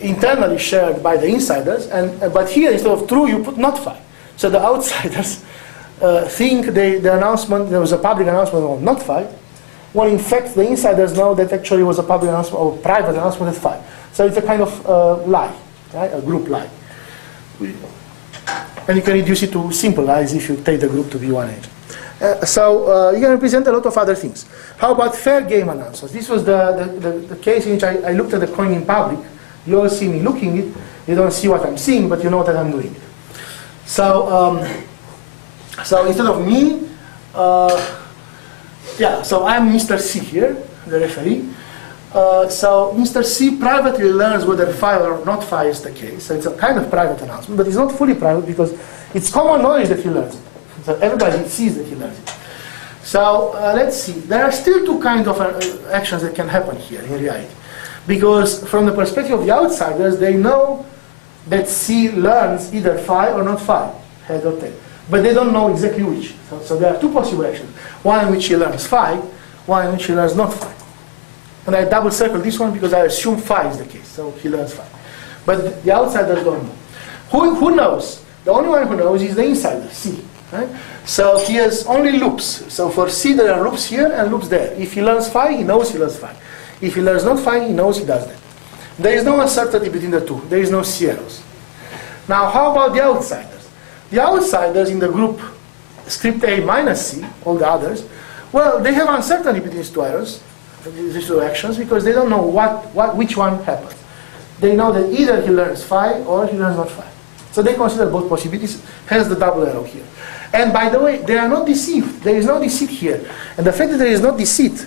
internally shared by the insiders, but here instead of true you put not phi. So the outsiders think the announcement, there was a public announcement of not phi, when in fact the insiders know that actually was a public announcement or private announcement at phi. So it's a kind of lie, right? A group lie. And you can reduce it to simple lies if you take the group to be one edge. So you can represent a lot of other things. How about fair game announcements? This was the case in which I looked at the coin in public. You all see me looking it. You don't see what I'm seeing, but you know that I'm doing it. So, so instead of me, yeah, so I'm Mr. C here, the referee. So Mr. C privately learns whether phi or not phi is the case. So it's a kind of private announcement, but it's not fully private because it's common knowledge that he learns it. So everybody sees that he learns it. So let's see. There are still two kinds of actions that can happen here in reality. Because from the perspective of the outsiders, they know that C learns either phi or not phi, head or tail. But they don't know exactly which. So there are two possible actions. One in which he learns phi, one in which he learns not phi. And I double circle this one because I assume phi is the case, so he learns phi. But the outsiders don't know. Who knows? The only one who knows is the insider, C. Right? So he has only loops. So for C there are loops here and loops there. If he learns phi, he knows he learns phi. If he learns not phi, he knows he does that. There is no uncertainty between the two. There is no C arrows. Now how about the outsiders? The outsiders in the group script A minus C, all the others, well, they have uncertainty between these two arrows, these two actions, because they don't know which one happens. They know that either he learns phi or he learns not phi. So they consider both possibilities, hence the double arrow here. And by the way, they are not deceived. There is no deceit here. And the fact that there is no deceit,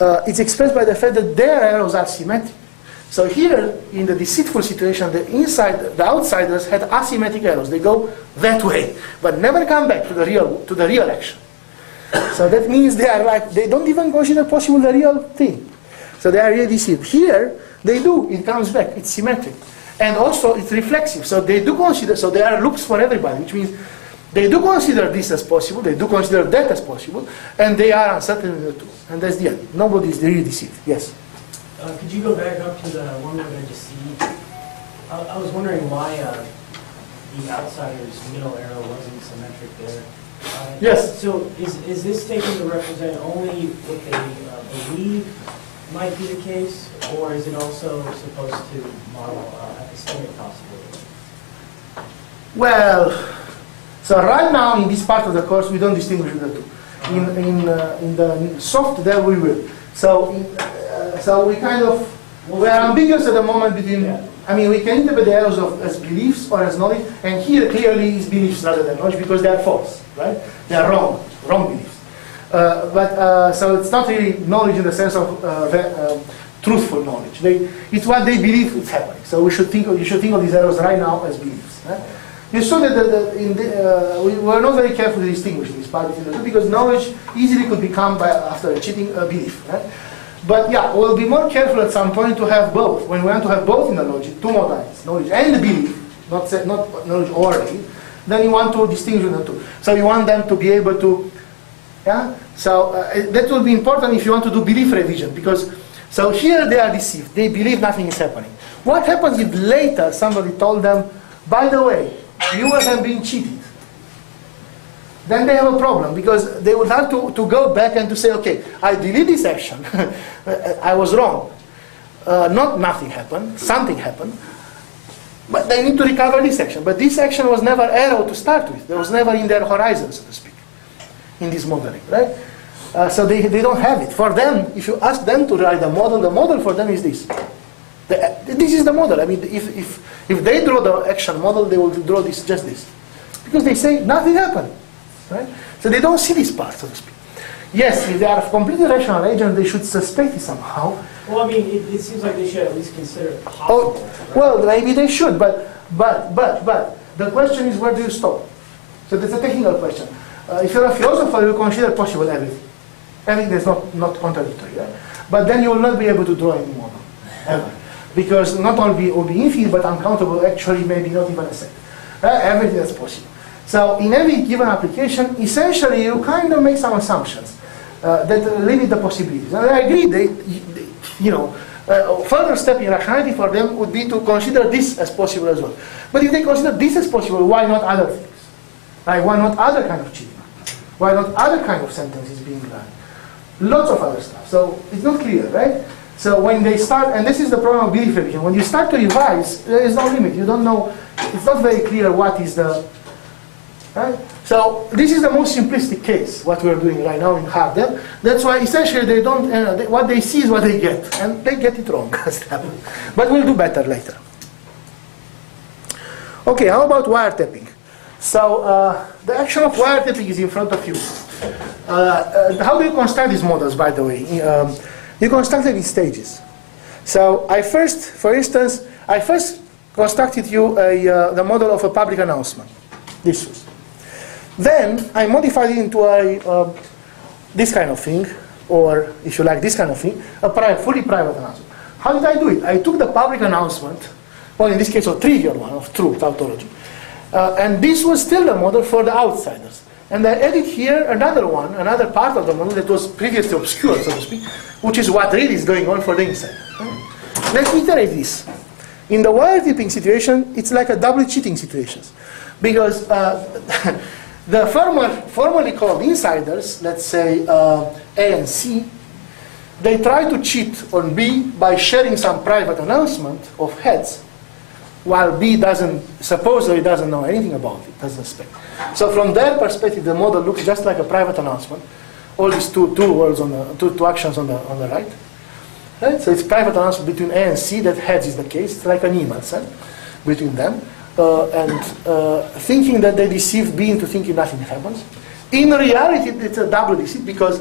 it's expressed by the fact that their arrows are symmetric. So here, in the deceitful situation, the outsiders had asymmetric arrows. They go that way, but never come back to the real action. So that means they don't even consider possible the real thing. So they are really deceived. Here, they do. It comes back. It's symmetric. And also, it's reflexive. So they do consider, so there are loops for everybody, which means they do consider this as possible, they do consider that as possible, and they are uncertain in the two. And that's the end. Nobody is really deceived. Yes? Could you go back up to the one where they're deceived? I was wondering why the outsider's middle arrow wasn't symmetric there. Yes. So is this taken to represent only what they believe might be the case, or is it also supposed to model epistemic possibility? Well, so right now in this part of the course we don't distinguish the two. In the soft there we will. So we kind of We are ambiguous at the moment between, I mean, we can interpret the errors as beliefs or as knowledge, and here clearly is beliefs rather than knowledge because they are false, right? They are wrong beliefs. So it's not really knowledge in the sense of truthful knowledge. It's what they believe is happening. So you should think of these errors right now as beliefs. Right? You saw that we were not very careful to distinguish these parts in the two because knowledge easily could become, after a cheating, a belief. Right? But yeah, we'll be more careful at some point to have both. When we want to have both in the logic, two modalities, knowledge and belief, not knowledge or belief, then you want to distinguish the two. So you want them to be able to, yeah? So that will be important if you want to do belief revision because, so here they are deceived. They believe nothing is happening. What happens if later somebody told them, by the way, you have been cheated? Then they have a problem because they would have to go back and to say, okay, I deleted this action. I was wrong. Nothing happened. Something happened. But they need to recover this action. But this action was never error to start with. There was never in their horizon, so to speak, in this modeling, right? So they don't have it. For them, if you ask them to write the model for them is this. This is the model. I mean, if they draw the action model, they will draw this just this. Because they say nothing happened. Right? So they don't see this part, so to speak. Yes, if they are a completely rational agent, they should suspect it somehow. Well, I mean, it seems like they should at least consider it possible. Oh, well, maybe they should, but the question is, where do you stop? So that's a technical question. If you're a philosopher, you consider possible everything. Everything is not contradictory. Right? But then you will not be able to draw any model, ever. Because not only will be infinite, but uncountable, actually maybe not even a set. Everything is possible. So in every given application, essentially you kind of make some assumptions that limit the possibilities. And I agree, further step in rationality for them would be to consider this as possible as well. But if they consider this as possible, why not other things? Like why not other kind of cheating? Why not other kind of sentences being done? Lots of other stuff. So it's not clear, right? So when they start, and this is the problem of belief revision, when you start to revise, there is no limit. You don't know, it's not very clear what is the, right? So this is the most simplistic case, what we're doing right now in hardware. That's why essentially they don't, what they see is what they get, and they get it wrong. But we'll do better later. Okay, how about wiretapping? So the action of wiretapping is in front of you. How do you construct these models, by the way? You construct it in stages. So for instance, I first constructed you the model of a public announcement. This was. Then I modified it into this kind of thing, or if you like, this kind of thing, a fully private announcement. How did I do it? I took the public announcement, well, in this case, a trivial one of true tautology, and this was still the model for the outsiders. And I added here another one, another part of the model that was previously obscure, so to speak, which is what really is going on for the inside. Let's iterate this. In the wiretapping situation, it's like a double cheating situation. Because the formally called insiders, let's say A and C, they try to cheat on B by sharing some private announcement of heads, while B supposedly doesn't know anything about it, doesn't expect. So from their perspective, the model looks just like a private announcement. All these two words on the two actions on the right. Right? So it's private announcement between A and C. That heads is the case. It's like an email sent between them, and thinking that they deceive B into thinking nothing happens. In reality, it's a double deceit because,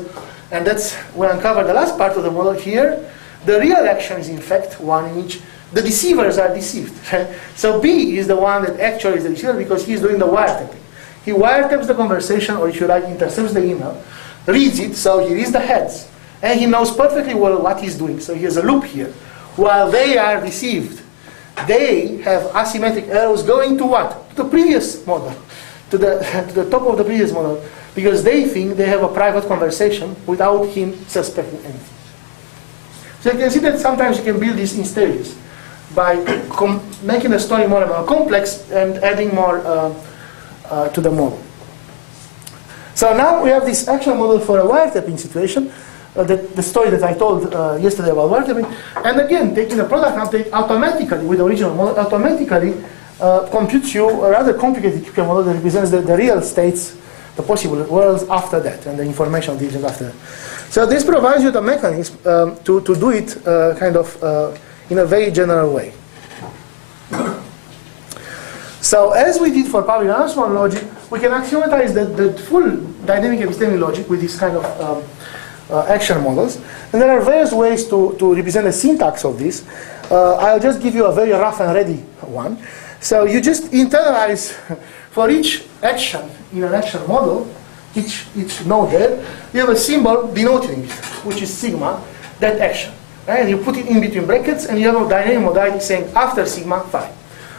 and that's when I uncover the last part of the model here. The real action is in fact one in which the deceivers are deceived. Right? So B is the one that actually is the deceiver because he's doing the wiretapping. He wiretaps the conversation, or if you like, intercepts the email, reads it, so he reads the heads, and he knows perfectly well what he's doing. So he has a loop here. While they are deceived, they have asymmetric arrows going to what? To the previous model, to the top of the previous model, because they think they have a private conversation without him suspecting anything. So you can see that sometimes you can build this in stages by making the story more and more complex and adding more to the model. So now we have this action model for a wiretapping situation, the story that I told yesterday about wiretapping, and again, taking the product update automatically with the original model, automatically computes you a rather complicated QK model that represents the real states, the possible worlds after that, and the information of the agent after that. So this provides you the mechanism to do it kind of in a very general way. So as we did for public announcement logic, we can axiomatize the full dynamic epistemic logic with this kind of action models. And there are various ways to represent the syntax of this. I'll just give you a very rough and ready one. So you just internalize for each action in an action model, each node there, you have a symbol denoting it, which is sigma, that action. Right? And you put it in between brackets, and you have a dynamic modality saying after sigma phi,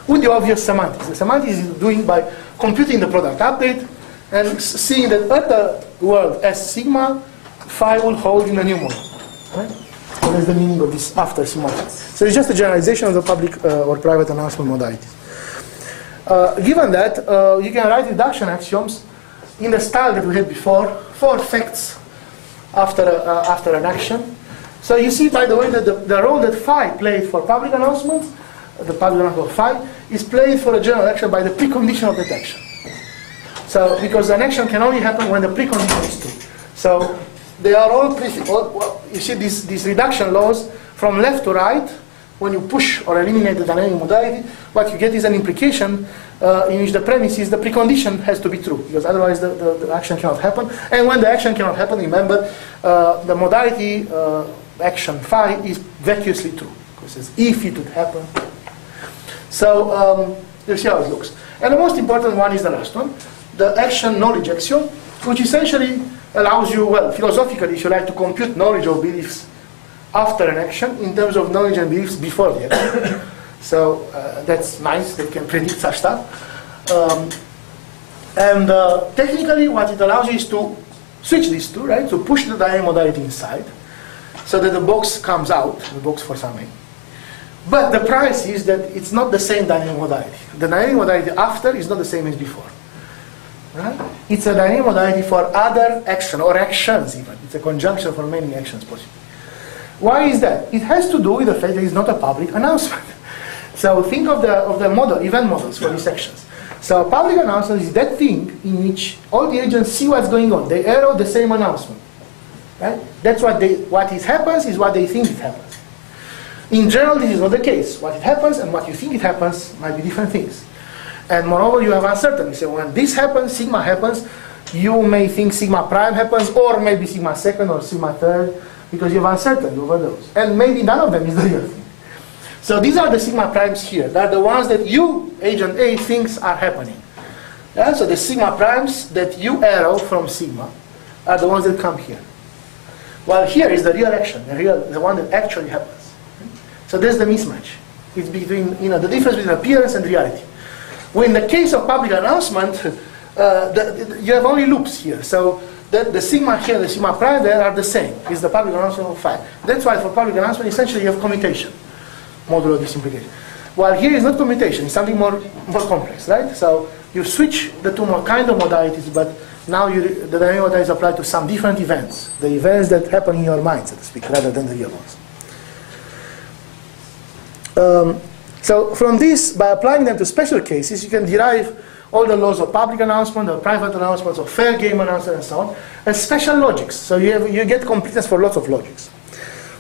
with the obvious semantics. The semantics is doing by computing the product update and seeing that at the world as sigma, phi will hold in a new model. Right? So that's the meaning of this after semantics. So it's just a generalization of the public or private announcement modalities. Given that, you can write reduction axioms in the style that we had before for facts after an action. So you see, by the way, that the role that phi played for public announcements, the public announcement of phi, is played for a general action by the precondition of that action. So, because an action can only happen when the precondition is true. So, they are all prefix. Well, you see these reduction laws from left to right. When you push or eliminate the dynamic modality, what you get is an implication in which the premise is the precondition has to be true, because otherwise the action cannot happen. And when the action cannot happen, remember, the modality action phi is vacuously true, because it's if it would happen. So you see how it looks. And the most important one is the last one, the action knowledge axiom, which essentially allows you, well, philosophically, if you like, to compute knowledge of beliefs after an action in terms of knowledge and beliefs before the action. So that's nice, they can predict such stuff. Technically, what it allows you is to switch these two, right? To push the dynamic modality inside so that the box comes out, the box for some A. But the price is that it's not the same dynamic modality. The dynamic modality after is not the same as before. Right? It's a dynamic modality for other action, or actions even. It's a conjunction for many actions possible. Why is that? It has to do with the fact that it's not a public announcement. So think of the model, event models for these actions. So public announcement is that thing in which all the agents see what's going on. They arrow the same announcement. Right? That's what happens is what they think it happens. In general, this is not the case. What it happens and what you think it happens might be different things. And moreover, you have uncertainty. So when this happens, sigma happens, you may think sigma prime happens, or maybe sigma second or sigma third, because you have uncertainty over those. And maybe none of them is the real thing. So these are the sigma primes here. They're the ones that you, agent A, thinks are happening. Yeah? So the sigma primes that you arrow from sigma are the ones that come here. While here is the real action, the one that actually happens. So there's the mismatch. It's between, the difference between appearance and reality. Well, in the case of public announcement, you have only loops here. So the sigma here and the sigma prime there are the same. It's the public announcement of phi. That's why for public announcement, essentially you have commutation, modulo this implication. While here is not commutation, it's something more complex, right? So you switch the two more kind of modalities, but now the dynamic modality is applied to some different events, the events that happen in your mind, so to speak, rather than the real ones. So from this, by applying them to special cases, you can derive all the laws of public announcement, the private announcements, of fair game announcement, and so on, as special logics. So you get completeness for lots of logics.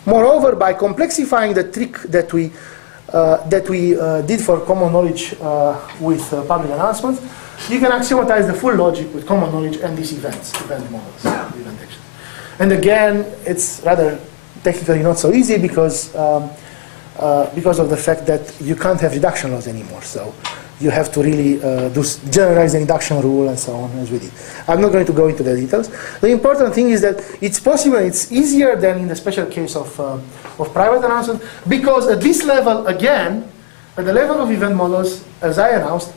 Moreover, by complexifying the trick that we did for common knowledge with public announcements, you can axiomatize the full logic with common knowledge and these event models, event actions. And again, it's rather technically not so easy because of the fact that you can't have reduction laws anymore. So you have to really generalize the induction rule and so on as we did. I'm not going to go into the details. The important thing is that it's possible, it's easier than in the special case of private announcement, because at this level, again, at the level of event models, as I announced,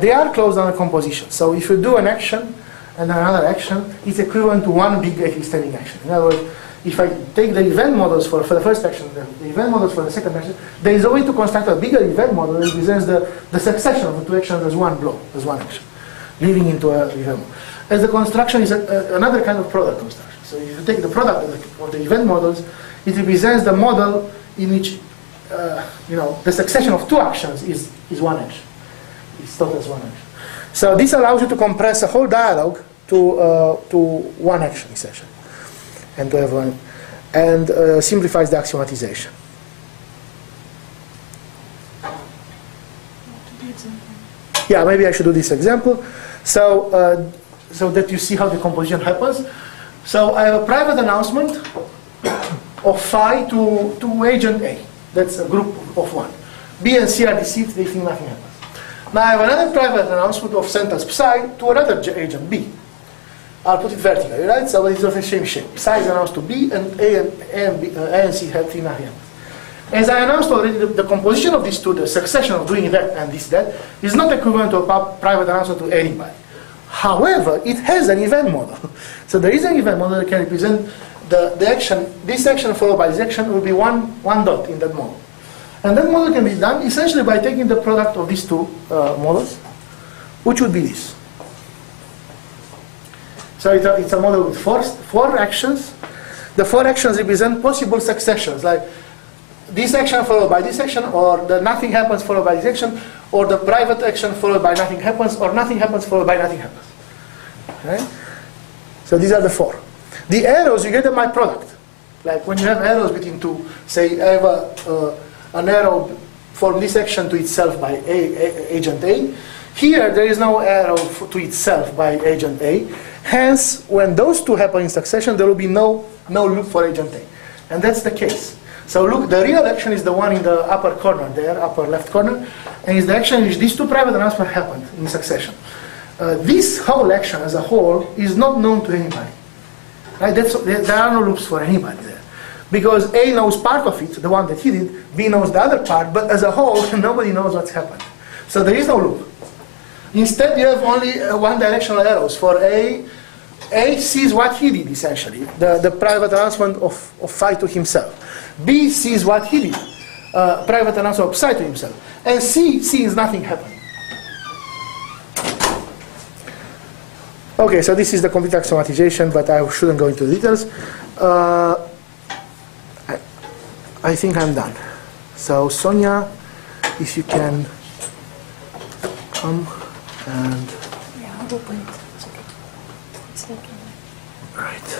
they are closed under composition. So if you do an action and another action, it's equivalent to one big epistemic action. In other words, if I take the event models for the first action, the event models for the second action, there is a way to construct a bigger event model that represents the succession of the two actions as one blow, as one action, leading into an event model. As the construction is another kind of product construction. So if you take the product of the event models, it represents the model in which the succession of two actions is one action. It's thought as one action. So this allows you to compress a whole dialogue to one action, essentially. And to have one, and simplifies the axiomatization. Yeah, maybe I should do this example. So, so that you see how the composition happens. So I have a private announcement of phi to agent A. That's a group of one. B and C are deceived, they think nothing happens. Now I have another private announcement of sentence psi to another agent B. I'll put it vertically, right? So it's of the same shape. Psi is announced to B, and A and C have think nothing happens. As I announced already, the composition of these two, the succession of doing that and that, is not equivalent to a private announcement to anybody. However, it has an event model. So there is an event model that can represent the action, this action followed by this action will be one dot in that model. And that model can be done essentially by taking the product of these two models, which would be this. So it's a model with four actions. The four actions represent possible successions, like this action followed by this action, or the nothing happens followed by this action, or the private action followed by nothing happens, or nothing happens followed by nothing happens. Okay? So these are the four. The arrows, you get them by product. Like when you have arrows between two, say I have an arrow from this action to itself by agent A. Here, there is no arrow to itself by agent A. Hence, when those two happen in succession, there will be no loop for agent A. And that's the case. So look, the real action is the one in the upper corner there, upper left corner, and is the action in which these two private announcements happened in succession. This whole action as a whole is not known to anybody. Right? There are no loops for anybody there. Because A knows part of it, the one that he did, B knows the other part, but as a whole, nobody knows what's happened. So there is no loop. Instead, you have only one-directional arrows. For A sees what he did, essentially, the private announcement of phi to himself. B sees what he did, private announcement of psi to himself. And C sees nothing happen. Okay, so this is the complete axiomatization, but I shouldn't go into details. I think I'm done. So Sonja, if you can come and... Yeah, I'll open it. It's okay. It's okay. Right.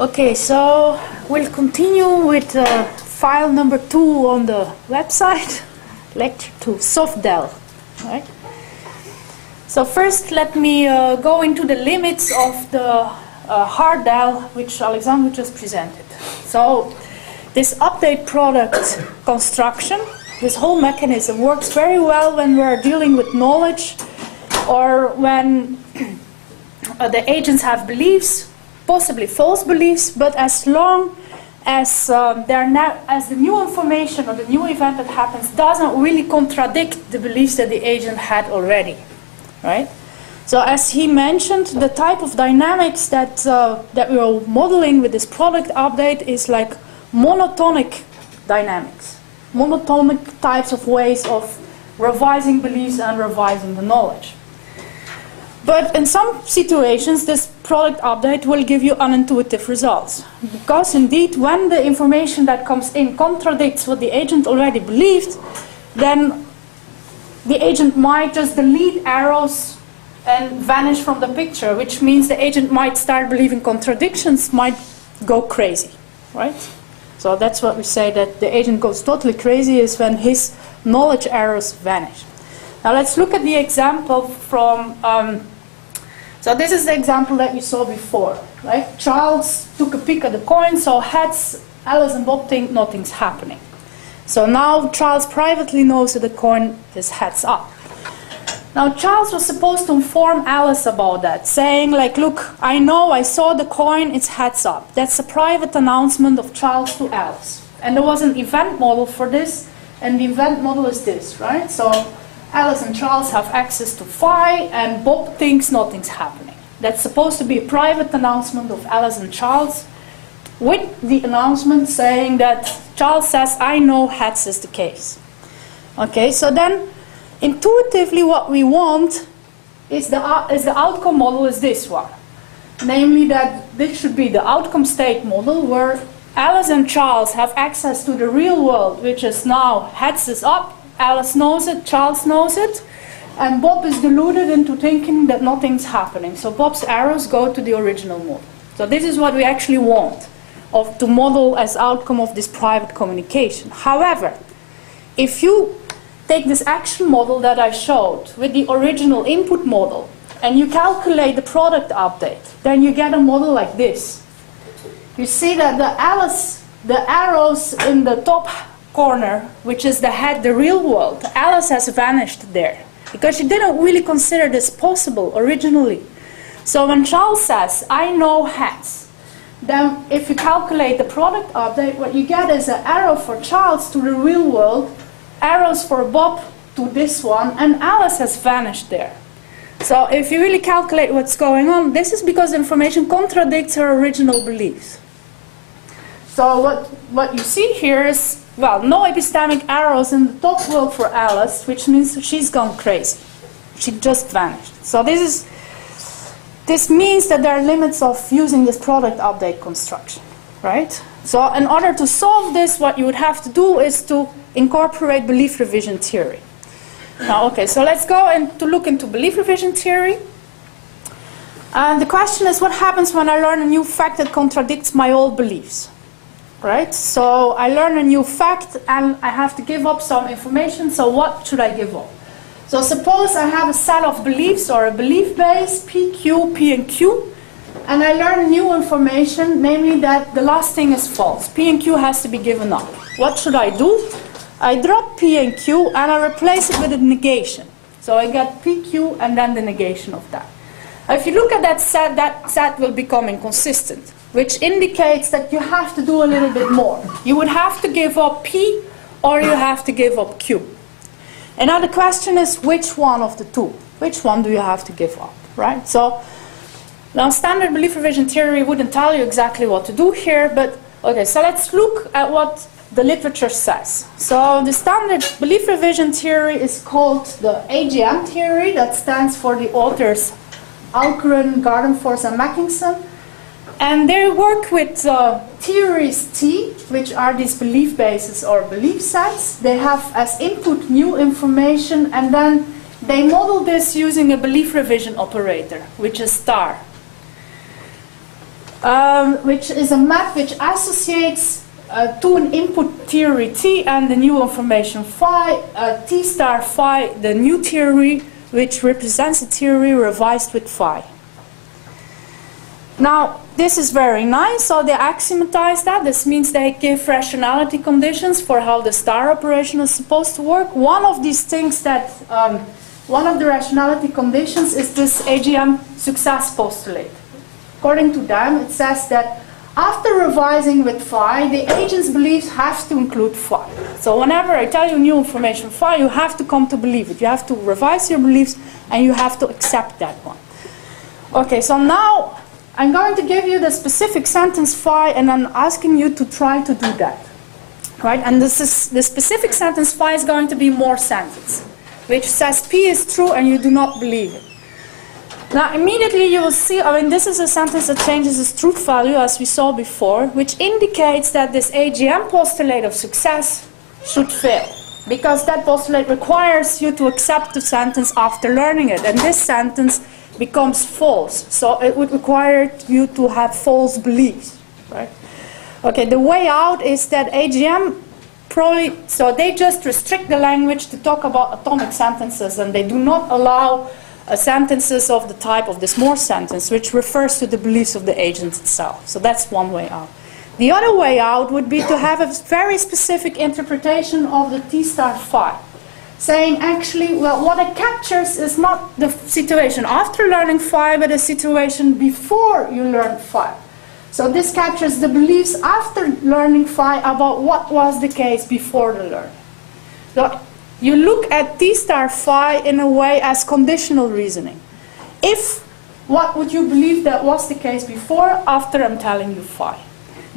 Okay, so we'll continue with file number 2 on the website, lecture 2, SoftDel. Right? So first, let me go into the limits of the hard DEL, which Alexandru just presented. So this update product construction, this whole mechanism works very well when we're dealing with knowledge or when the agents have beliefs, possibly false beliefs, but as long as the new information or the new event that happens doesn't really contradict the beliefs that the agent had already, right? So as he mentioned, the type of dynamics that we are modeling with this product update is like monotonic dynamics, monotonic types of ways of revising beliefs and revising the knowledge. But in some situations, this product update will give you unintuitive results. Because indeed, when the information that comes in contradicts what the agent already believed, then the agent might just delete arrows and vanish from the picture, which means the agent might start believing contradictions, might go crazy, right? So that's what we say, that the agent goes totally crazy is when his knowledge arrows vanish. Now let's look at the example from, so this is the example that you saw before, right? Charles took a peek at the coin, so heads, Alice and Bob think nothing's happening. So now Charles privately knows that the coin is heads up. Now Charles was supposed to inform Alice about that, saying like, look, I know, I saw the coin, it's heads up. That's a private announcement of Charles to Alice. And there was an event model for this, and the event model is this, right? So Alice and Charles have access to phi, and Bob thinks nothing's happening. That's supposed to be a private announcement of Alice and Charles, with the announcement saying that Charles says, I know heads is the case. Okay, so then intuitively what we want is the outcome model is this one. Namely that this should be the outcome state model where Alice and Charles have access to the real world, which is now heads is up, Alice knows it, Charles knows it, and Bob is deluded into thinking that nothing's happening. So Bob's arrows go to the original model. So this is what we actually want to model as outcome of this private communication. However, if you take this action model that I showed with the original input model and you calculate the product update, then you get a model like this. You see that the arrows in the top corner, which is the head, the real world, Alice has vanished there because you didn't really consider this possible originally. So when Charles says, I know hats, then if you calculate the product update, what you get is an arrow for Charles to the real world, arrows for Bob to this one, and Alice has vanished there. So if you really calculate what's going on, this is because information contradicts her original beliefs. So what you see here is, well, no epistemic arrows in the top world for Alice, which means she's gone crazy. She just vanished. So this means that there are limits of using this product update construction, right? So in order to solve this, what you would have to do is to incorporate belief revision theory. Now, okay, so let's go to look into belief revision theory. And the question is, what happens when I learn a new fact that contradicts my old beliefs? Right? So I learn a new fact and I have to give up some information, so what should I give up? So suppose I have a set of beliefs or a belief base, P, Q, P and Q, and I learn new information, namely that the last thing is false. P and Q has to be given up. What should I do? I drop P and Q and I replace it with a negation. So I get P, Q and then the negation of that. If you look at that set will become inconsistent, which indicates that you have to do a little bit more. You would have to give up P or you have to give up Q. And now the question is, which one of the two? Which one do you have to give up, right? So now standard belief revision theory wouldn't tell you exactly what to do here, but okay, so let's look at what the literature says. So the standard belief revision theory is called the AGM theory. That stands for the authors Alcuin, Gardenforth, and Mackinson. And they work with theories T, which are these belief bases or belief sets. They have as input new information, and then they model this using a belief revision operator, which is star, which is a map which associates to an input theory T and the new information phi, T star phi, the new theory, which represents a theory revised with phi. Now, this is very nice, so they axiomatize that. This means they give rationality conditions for how the star operation is supposed to work. One of these things that, one of the rationality conditions is this AGM success postulate. According to them, it says that after revising with phi, the agent's beliefs have to include phi. So whenever I tell you new information phi, you have to come to believe it. You have to revise your beliefs and you have to accept that one. Okay, so now I'm going to give you the specific sentence phi and I'm asking you to try to do that. Right? And the specific sentence phi is going to be more sentence, which says P is true and you do not believe it. Now immediately you will see, I mean, this is a sentence that changes its truth value as we saw before, which indicates that this AGM postulate of success should fail, because that postulate requires you to accept the sentence after learning it, and this sentence becomes false, so it would require you to have false beliefs, right? Okay, the way out is that AGM probably, so they just restrict the language to talk about atomic sentences, and they do not allow sentences of the type of this more sentence, which refers to the beliefs of the agent itself. So that's one way out. The other way out would be to have a very specific interpretation of the T star phi, saying actually, well, what it captures is not the situation after learning phi, but a situation before you learned phi. So this captures the beliefs after learning phi about what was the case before the learning. So you look at T star phi in a way as conditional reasoning. If, what would you believe that was the case before, after I'm telling you phi?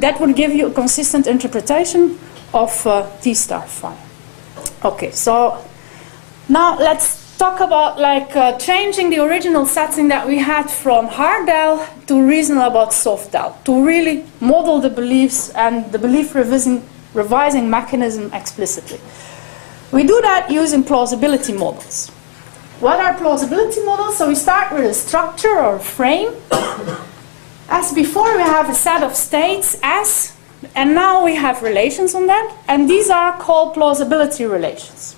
That would give you a consistent interpretation of T star phi. Okay, so now let's talk about changing the original setting that we had from hard DEL to reason about soft DEL, to really model the beliefs and the belief revising mechanism explicitly. We do that using plausibility models. What are plausibility models? So we start with a structure or a frame, as before, we have a set of states S, and now we have relations on that, and these are called plausibility relations.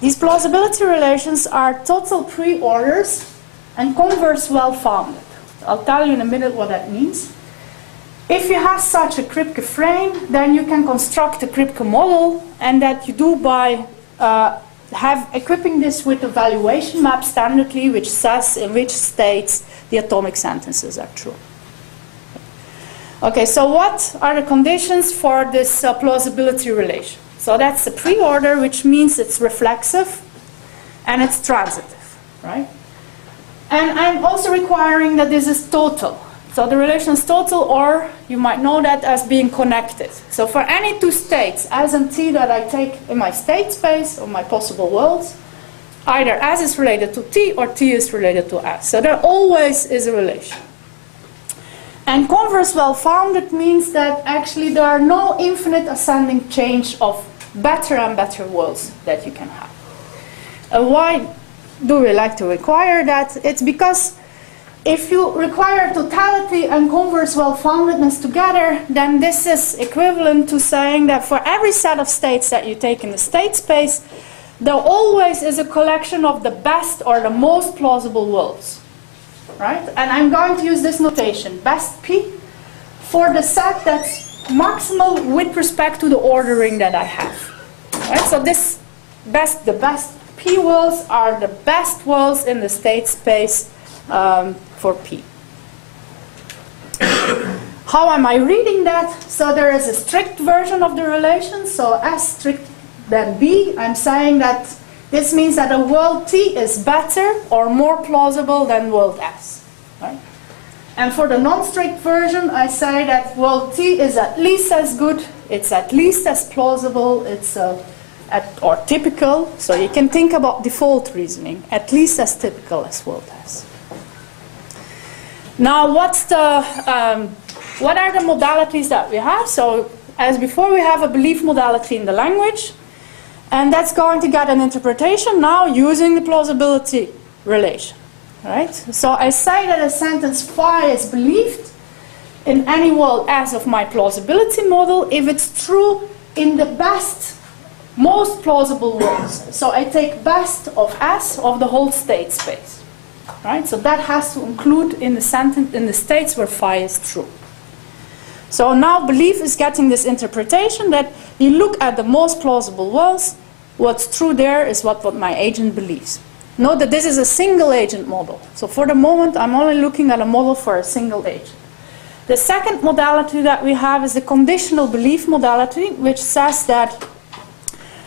These plausibility relations are total pre-orders and converse well-founded. I'll tell you in a minute what that means. If you have such a Kripke frame, then you can construct a Kripke model, and that you do by equipping this with a valuation map standardly, which says in which states the atomic sentences are true. Okay, so what are the conditions for this plausibility relation? So that's a pre-order, which means it's reflexive and it's transitive, right? And I'm also requiring that this is total. So the relation is total, or you might know that as being connected. So for any two states, S and T, that I take in my state space or my possible worlds, either S is related to T or T is related to S. So there always is a relation. And converse well-founded means that actually there are no infinite ascending change of better and better worlds that you can have. Why do we like to require that? It's because if you require totality and converse well-foundedness together, then this is equivalent to saying that for every set of states that you take in the state space, there always is a collection of the best or the most plausible worlds. Right? And I'm going to use this notation, best P, for the set that's maximal with respect to the ordering that I have. Right? So the best P worlds are the best worlds in the state space for P. How am I reading that? So there is a strict version of the relation, so S strict than B. I'm saying that this means that a world T is better or more plausible than world S. Right? And for the non-strict version, I say that world T is at least as good, it's at least as plausible, it's or typical. So you can think about default reasoning, at least as typical as world S. Now, what are the modalities that we have? So as before, we have a belief modality in the language. And that's going to get an interpretation now using the plausibility relation, right? So I say that a sentence phi is believed in any world S of my plausibility model if it's true in the best, most plausible worlds. So I take best of S of the whole state space, right? So that has to include in the sentence in the states where phi is true. So now belief is getting this interpretation that you look at the most plausible worlds, what's true there is what my agent believes. Note that this is a single agent model. So for the moment, I'm only looking at a model for a single agent. The second modality that we have is the conditional belief modality, which says that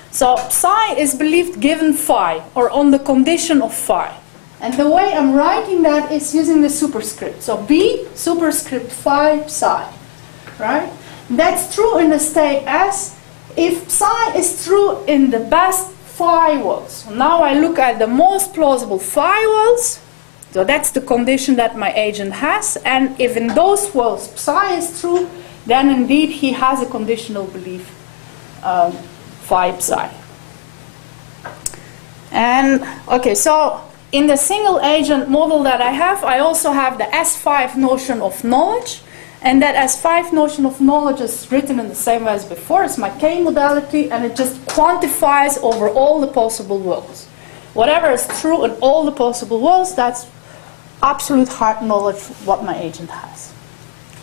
so psi is believed given phi, or on the condition of phi. And the way I'm writing that is using the superscript. So B superscript phi psi. Right? That's true in the state S if psi is true in the best phi worlds. So now I look at the most plausible phi worlds. So that's the condition that my agent has. And if in those worlds psi is true, then indeed he has a conditional belief phi psi. And okay, so in the single agent model that I have, I also have the S5 notion of knowledge. And that S5 notion of knowledge is written in the same way as before. It's my K modality, and it just quantifies over all the possible worlds. Whatever is true in all the possible worlds, that's absolute hard knowledge what my agent has.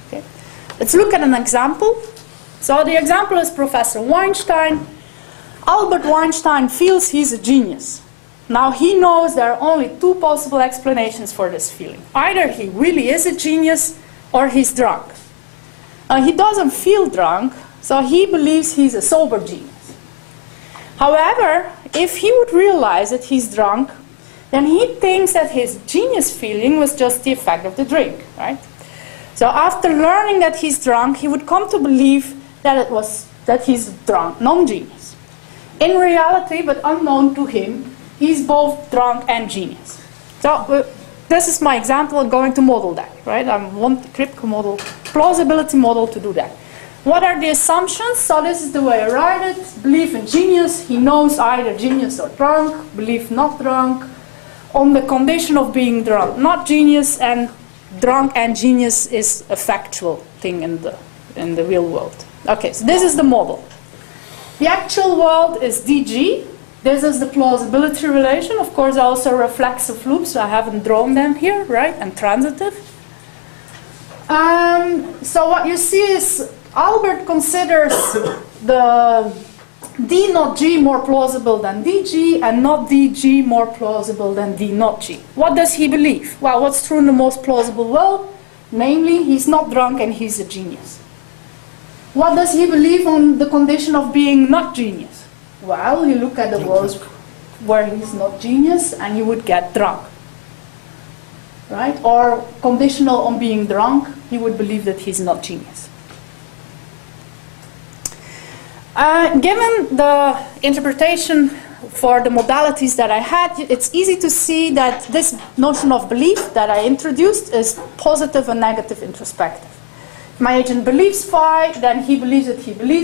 Okay. Let's look at an example. So the example is Professor Weinstein. Albert Weinstein feels he's a genius. Now he knows there are only two possible explanations for this feeling. Either he really is a genius, or he's drunk. He doesn't feel drunk, so he believes he's a sober genius. However, if he would realize that he's drunk, then he thinks that his genius feeling was just the effect of the drink, right? So after learning that he's drunk, he would come to believe that he's drunk, non-genius. In reality, but unknown to him, he's both drunk and genius. So this is my example. I'm going to model that, right? I want the Kripke model, plausibility model to do that. What are the assumptions? So this is the way I write it. Belief in genius. He knows either genius or drunk. Belief not drunk. On the condition of being drunk, not genius. And drunk and genius is a factual thing in the real world. Okay, so this is the model. The actual world is DG. This is the plausibility relation. Of course, also reflexive loops. So I haven't drawn them here, right? And transitive. So what you see is Albert considers the D not G more plausible than DG and not DG more plausible than D not G. What does he believe? Well, what's true in the most plausible world? Namely, he's not drunk and he's a genius. What does he believe on the condition of being not genius? Well, you look at the worlds where he's not genius and you would get drunk. Right? Or conditional on being drunk, he would believe that he's not genius. Given the interpretation for the modalities that I had, it's easy to see that this notion of belief that I introduced is positive and negative introspective. If my agent believes phi, then he believes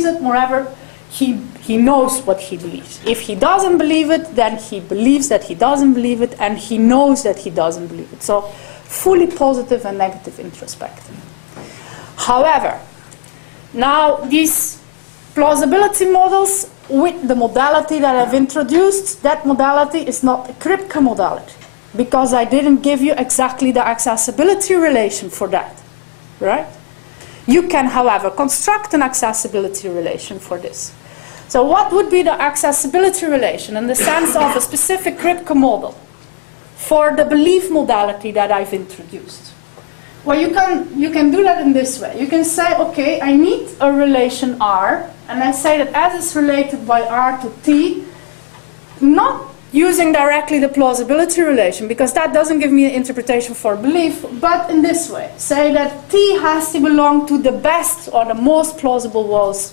it, moreover, he knows what he believes. If he doesn't believe it, then he believes that he doesn't believe it, and he knows that he doesn't believe it. So fully positive and negative introspective. However, now these plausibility models with the modality that I've introduced, that modality is not a Kripke modality because I didn't give you exactly the accessibility relation for that, right? You can, however, construct an accessibility relation for this. So what would be the accessibility relation in the sense of a specific Kripke model for the belief modality that I've introduced? Well, you can do that in this way. You can say, okay, I need a relation R, and I say that S is related by R to T, not using directly the plausibility relation, because that doesn't give me an interpretation for belief, but in this way. Say that T has to belong to the best or the most plausible worlds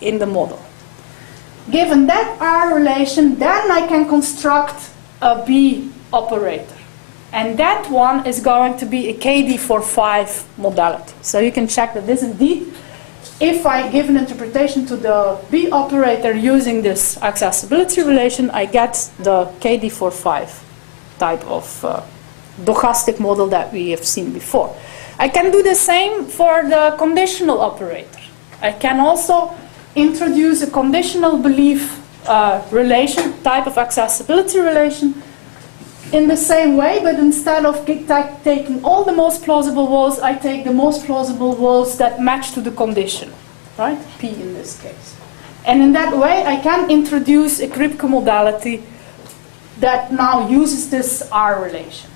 in the model. Given that R relation, then I can construct a B operator. And that one is going to be a KD for 5 modality. So you can check that this indeed, if I give an interpretation to the B operator using this accessibility relation, I get the KD for 5 type of stochastic model that we have seen before. I can do the same for the conditional operator. I can also introduce a conditional belief relation, type of accessibility relation, in the same way, but instead of taking all the most plausible worlds, I take the most plausible worlds that match to the condition, right? P in this case. And in that way, I can introduce a Kripke modality that now uses this R relation.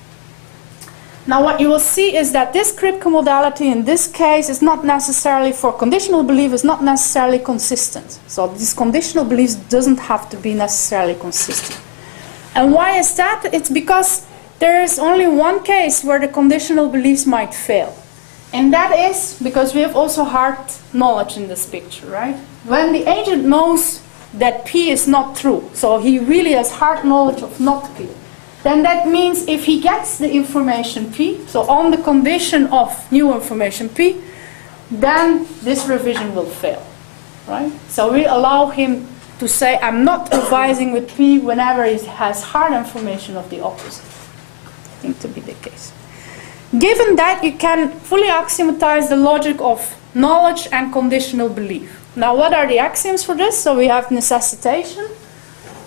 Now what you will see is that this Kripke modality in this case is not necessarily, for conditional belief, is not necessarily consistent. So this conditional belief doesn't have to be necessarily consistent. And why is that? It's because there is only one case where the conditional beliefs might fail. And that is because we have also hard knowledge in this picture, right? When the agent knows that P is not true, so he really has hard knowledge of not P, then that means if he gets the information P, so on the condition of new information P, then this revision will fail, right? So we allow him to say, I'm not revising with P whenever he has hard information of the opposite. I think to be the case. Given that, you can fully axiomatize the logic of knowledge and conditional belief. Now, what are the axioms for this? So we have necessitation.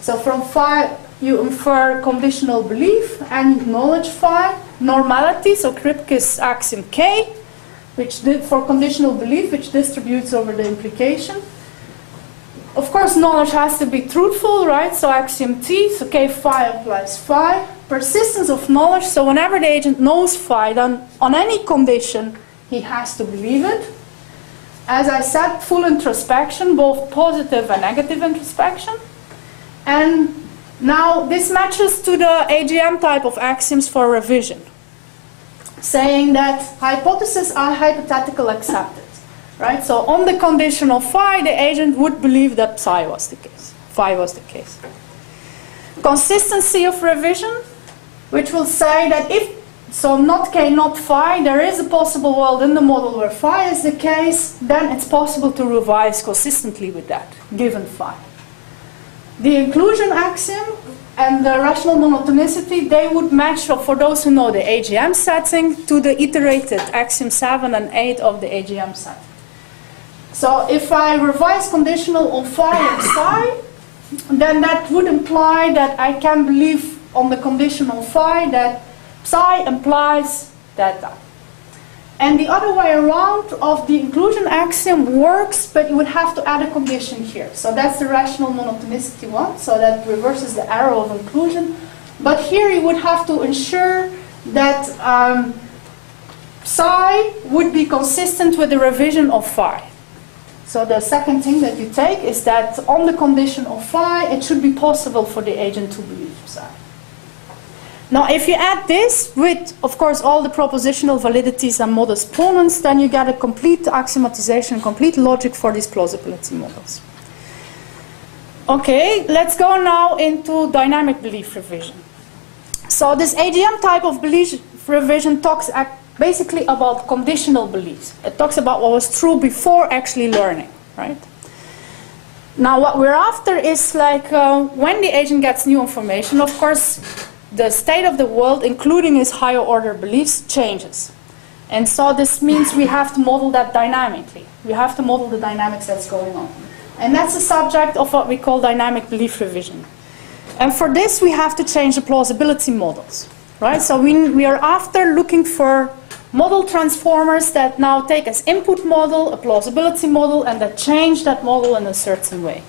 So from phi, you infer conditional belief and knowledge phi. Normality, so Kripke's axiom K, which for conditional belief, which distributes over the implication. Of course, knowledge has to be truthful, right? So axiom T, so K phi applies phi. Persistence of knowledge, so whenever the agent knows phi, then on any condition, he has to believe it. As I said, full introspection, both positive and negative introspection. And now this matches to the AGM type of axioms for revision, saying that hypotheses are hypothetical accepted. Right? So on the condition of phi, the agent would believe that psi was the case. Phi was the case. Consistency of revision, which will say that if, so not K, not phi, there is a possible world in the model where phi is the case, then it's possible to revise consistently with that, given phi. the inclusion axiom and the rational monotonicity, they would match, for those who know the AGM setting, to the iterated axiom 7 and 8 of the AGM set. So if I revise conditional on phi and psi, then that would imply that I can believe on the conditional phi that psi implies data. And the other way around of the inclusion axiom works, but you would have to add a condition here. So that's the rational monotonicity one, so that reverses the arrow of inclusion. But here you would have to ensure that psi would be consistent with the revision of phi. So the second thing that you take is that on the condition of phi, it should be possible for the agent to believe psi. Now, if you add this with, of course, all the propositional validities and modus ponens, then you get a complete axiomatization, complete logic for these plausibility models. Okay, let's go now into dynamic belief revision. So this AGM type of belief revision talks basically about conditional beliefs. It talks about what was true before actually learning, right? Now, what we're after is like when the agent gets new information, of course, the state of the world, including his higher order beliefs, changes. And so this means we have to model that dynamically. We have to model the dynamics that's going on. And that's the subject of what we call dynamic belief revision. And for this, we have to change the plausibility models, right? So we are after looking for model transformers that now take as input model a plausibility model and that change that model in a certain way.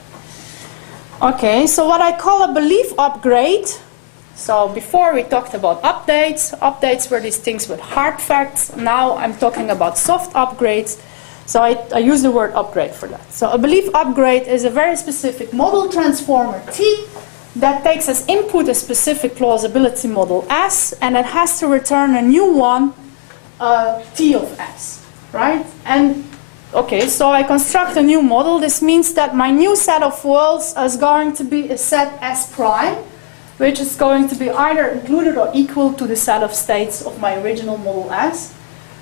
Okay, so what I call a belief upgrade. So before we talked about updates. Updates were these things with hard facts. Now I'm talking about soft upgrades. So I use the word upgrade for that. So a belief upgrade is a very specific model transformer T that takes as input a specific plausibility model S, and it has to return a new one, T of S, right? And okay, so I construct a new model. This means that my new set of worlds is going to be a set S prime, which is going to be either included or equal to the set of states of my original model S.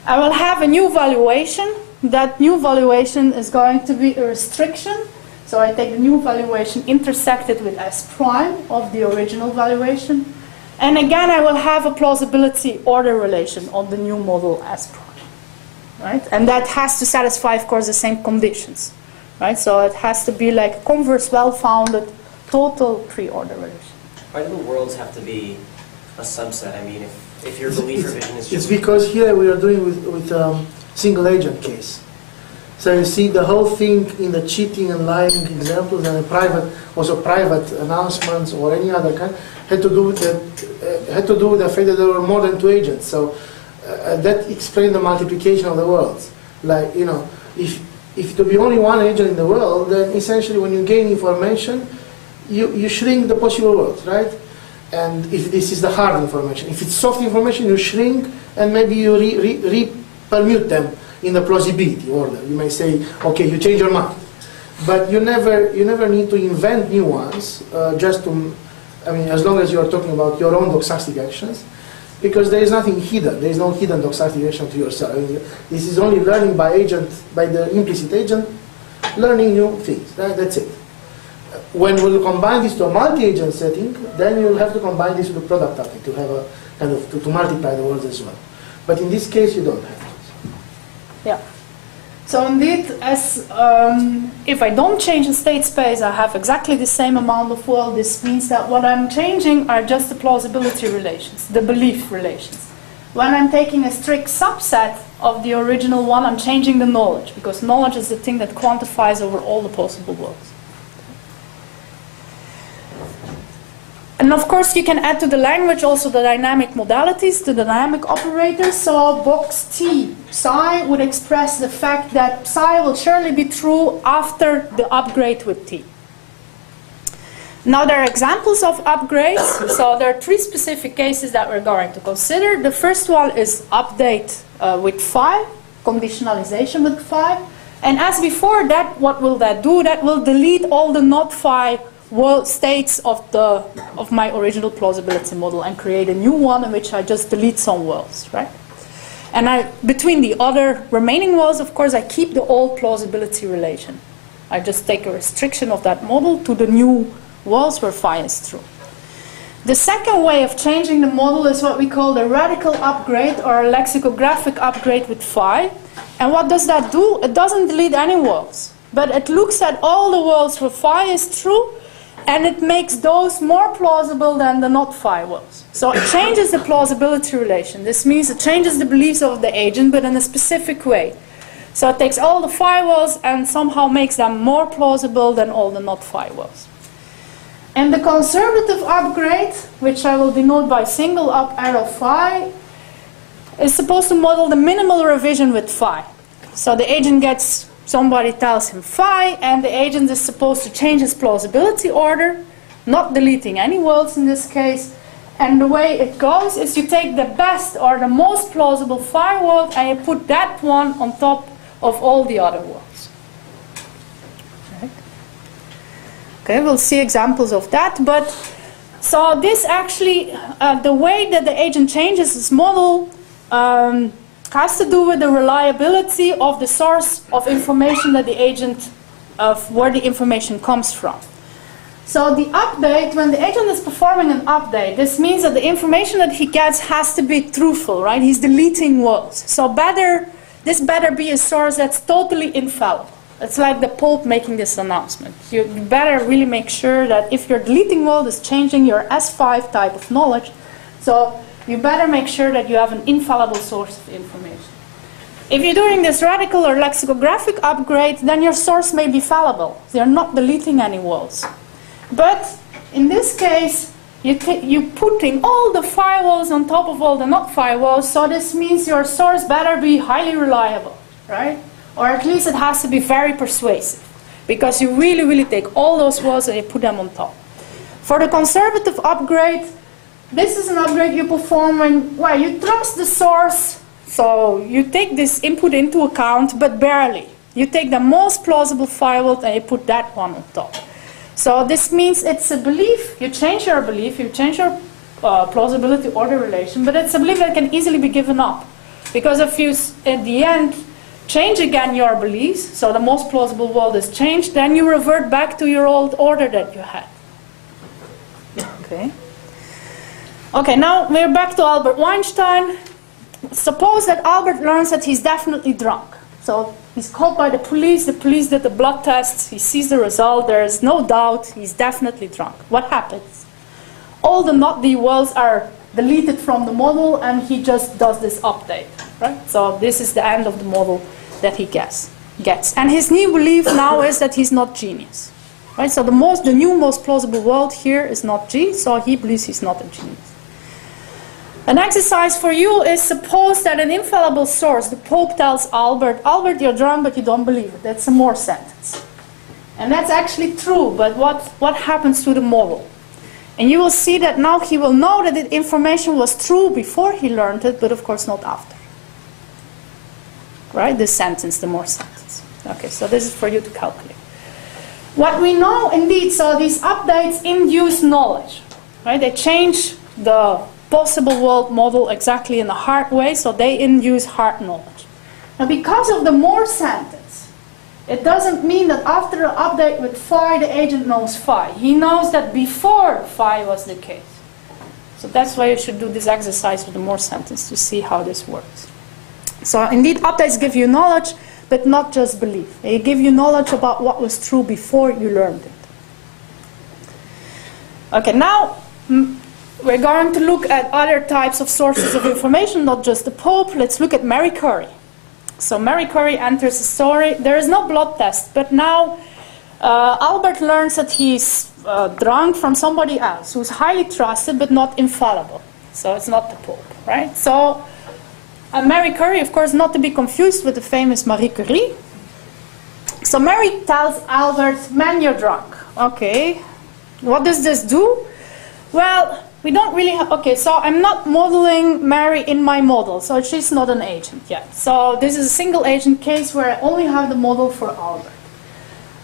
I will have a new valuation. That new valuation is going to be a restriction. So I take the new valuation intersected with S prime of the original valuation. And again, I will have a plausibility order relation on the new model S prime, right? And that has to satisfy, of course, the same conditions, right? So it has to be like a converse, well-founded, total pre-order relation. Why do the worlds have to be a subset? I mean, if your belief revision is just... It's because here we are doing with single agent case. So you see the whole thing in the cheating and lying examples and the private announcements or any other kind had to do with the fact that there were more than 2 agents. So that explained the multiplication of the worlds. Like, you know, if to be only 1 agent in the world, then essentially when you gain information, you shrink the possible worlds, right? And if this is the hard information, if it's soft information, you shrink and maybe you re-permute them in the plausibility order. You may say, okay, you change your mind. But you never need to invent new ones just to, I mean, as long as you are talking about your own doxastic actions, because there is nothing hidden. There is no hidden doxastic action to yourself. I mean, this is only learning by the implicit agent, learning new things. That's it. When we'll combine this to a multi-agent setting, then you'll have to combine this with a product tapping to have a kind of to multiply the worlds as well. But in this case, you don't have to. Yeah. So indeed, as if I don't change the state space, I have exactly the same amount of world. This means that what I'm changing are just the plausibility relations, the belief relations. When I'm taking a strict subset of the original one, I'm changing the knowledge, because knowledge is the thing that quantifies over all the possible worlds. And of course, you can add to the language also the dynamic modalities, the dynamic operators. So box T, psi, would express the fact that psi will surely be true after the upgrade with T. Now there are examples of upgrades. So there are 3 specific cases that we're going to consider. The first one is update with phi, conditionalization with phi. And as before that, what will that do? That will delete all the not phi world states of my original plausibility model and create a new one in which I just delete some worlds, right? And between the other remaining worlds, of course, I keep the old plausibility relation. I just take a restriction of that model to the new worlds where phi is true. The second way of changing the model is what we call the radical upgrade or a lexicographic upgrade with phi. And what does that do? It doesn't delete any worlds, but it looks at all the worlds where phi is true, and it makes those more plausible than the not phi worlds. So it changes the plausibility relation. This means it changes the beliefs of the agent, but in a specific way. So it takes all the phi worlds and somehow makes them more plausible than all the not phi worlds. And the conservative upgrade, which I will denote by single up arrow phi, is supposed to model the minimal revision with phi. So the agent gets, somebody tells him phi, and the agent is supposed to change his plausibility order, not deleting any worlds in this case. And the way it goes is you take the best or the most plausible phi world and you put that one on top of all the other worlds. Okay, we'll see examples of that, but so this actually, the way that the agent changes its model has to do with the reliability of the source of information that the agent, of where the information comes from. So the update, when the agent is performing an update, this means that the information that he gets has to be truthful, right? He's deleting worlds. So this better be a source that's totally infallible. It's like the Pope making this announcement. You better really make sure that if your deleting world is changing your S5 type of knowledge, so you better make sure that you have an infallible source of information. If you're doing this radical or lexicographic upgrade, then your source may be fallible. You're not deleting any worlds. But in this case, you're putting all the phi worlds on top of all the not phi worlds, so this means your source better be highly reliable, right? Or at least it has to be very persuasive, because you really, really take all those worlds and you put them on top. For the conservative upgrade, this is an upgrade you perform when, well, you trust the source, so you take this input into account, but barely. You take the most plausible phi world and you put that one on top. So this means it's a belief, you change your plausibility order relation, but it's a belief that can easily be given up. Because if you, at the end, change again your beliefs, so the most plausible world is changed, then you revert back to your old order that you had. Okay. Okay, now we're back to Albert Einstein. Suppose that Albert learns that he's definitely drunk. So he's called by the police did the blood tests, he sees the result, there is no doubt he's definitely drunk. What happens? All the not D worlds are deleted from the model and he just does this update, right? So this is the end of the model that he gets. And his new belief now is that he's not genius, right? So the new most plausible world here is not G, so he believes he's not a genius. An exercise for you is suppose that an infallible source, the Pope tells Albert, Albert, you're drunk, but you don't believe it. That's a more sentence. And that's actually true, but what happens to the model? And you will see that now he will know that the information was true before he learned it, but of course not after. Right? This sentence, the more sentence. Okay, so this is for you to calculate. What we know indeed, so these updates induce knowledge. Right? They change the possible world model exactly in a hard way, so they induce hard knowledge. Now because of the more sentence, it doesn't mean that after the update with phi, the agent knows phi. He knows that before phi was the case. So that's why you should do this exercise with the more sentence to see how this works. So indeed, updates give you knowledge, but not just belief. They give you knowledge about what was true before you learned it. Okay, now we're going to look at other types of sources of information, not just the Pope. Let's look at Marie Curie. So Marie Curie enters the story. There is no blood test, but now Albert learns that he's drunk from somebody else who's highly trusted but not infallible. So it's not the Pope, right? So Marie Curie, of course, not to be confused with the famous Marie Curie. So Marie tells Albert, man, you're drunk. Okay, what does this do? Well, we don't really have, okay, so I'm not modeling Mary in my model, so she's not an agent yet. So this is a single agent case where I only have the model for Albert.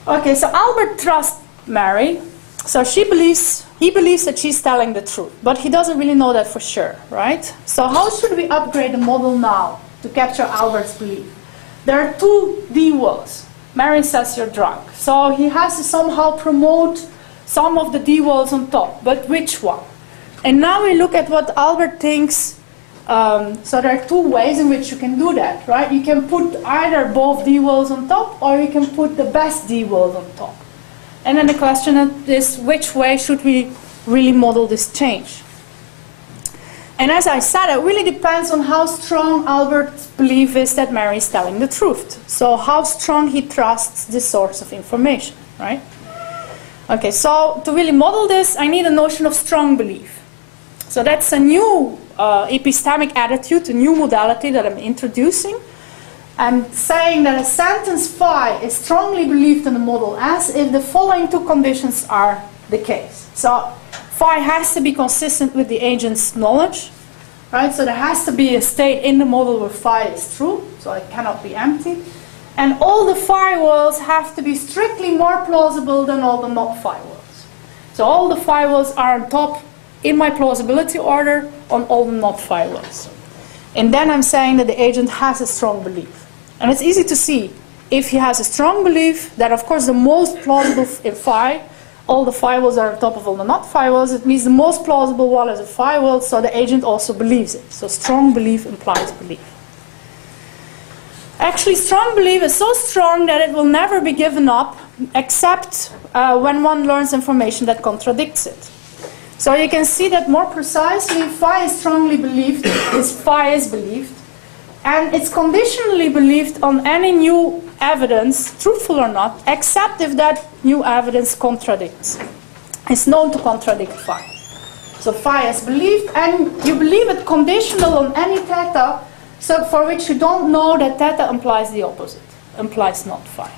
Okay, so Albert trusts Mary, so he believes that she's telling the truth, but he doesn't really know that for sure, right? So how should we upgrade the model now to capture Albert's belief? There are two D worlds. Mary says you're drunk, so he has to somehow promote some of the D walls on top, but which one? And now we look at what Albert thinks. So there are two ways in which you can do that, right? You can put either both D walls on top, or you can put the best D walls on top. And then the question is, which way should we really model this change? And as I said, it really depends on how strong Albert's belief is that Mary is telling the truth. So how strong he trusts this source of information, right? Okay, so to really model this, I need a notion of strong belief. So that's a new epistemic attitude, a new modality that I'm introducing. I'm saying that a sentence phi is strongly believed in the model as if the following two conditions are the case. So phi has to be consistent with the agent's knowledge, right? So there has to be a state in the model where phi is true, so it cannot be empty. And all the phi walls have to be strictly more plausible than all the not phi walls. So all the phi walls are on top in my plausibility order on all the not phi walls. And then I'm saying that the agent has a strong belief. And it's easy to see, if he has a strong belief, that of course the most plausible in phi, all the phi walls are on top of all the not phi walls, it means the most plausible one is a phi wall, so the agent also believes it. So strong belief implies belief. Actually, strong belief is so strong that it will never be given up, except when one learns information that contradicts it. So you can see that more precisely, phi is strongly believed, is phi is believed, and it's conditionally believed on any new evidence, truthful or not, except if that new evidence contradicts. It's known to contradict phi. So phi is believed, and you believe it conditional on any theta, so for which you don't know that theta implies the opposite, implies not phi.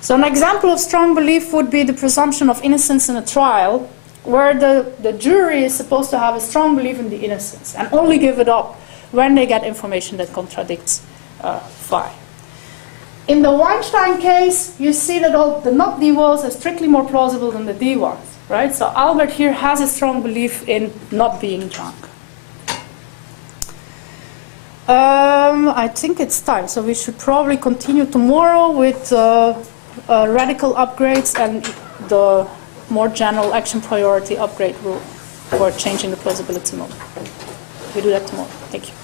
So an example of strong belief would be the presumption of innocence in a trial, where the jury is supposed to have a strong belief in the innocence and only give it up when they get information that contradicts phi. In the Weinstein case, you see that all the not D walls are strictly more plausible than the D ones, right? So Albert here has a strong belief in not being drunk. I think it's time, so we should probably continue tomorrow with radical upgrades and the more general action priority upgrade rule for changing the plausibility model. We do that tomorrow. Thank you.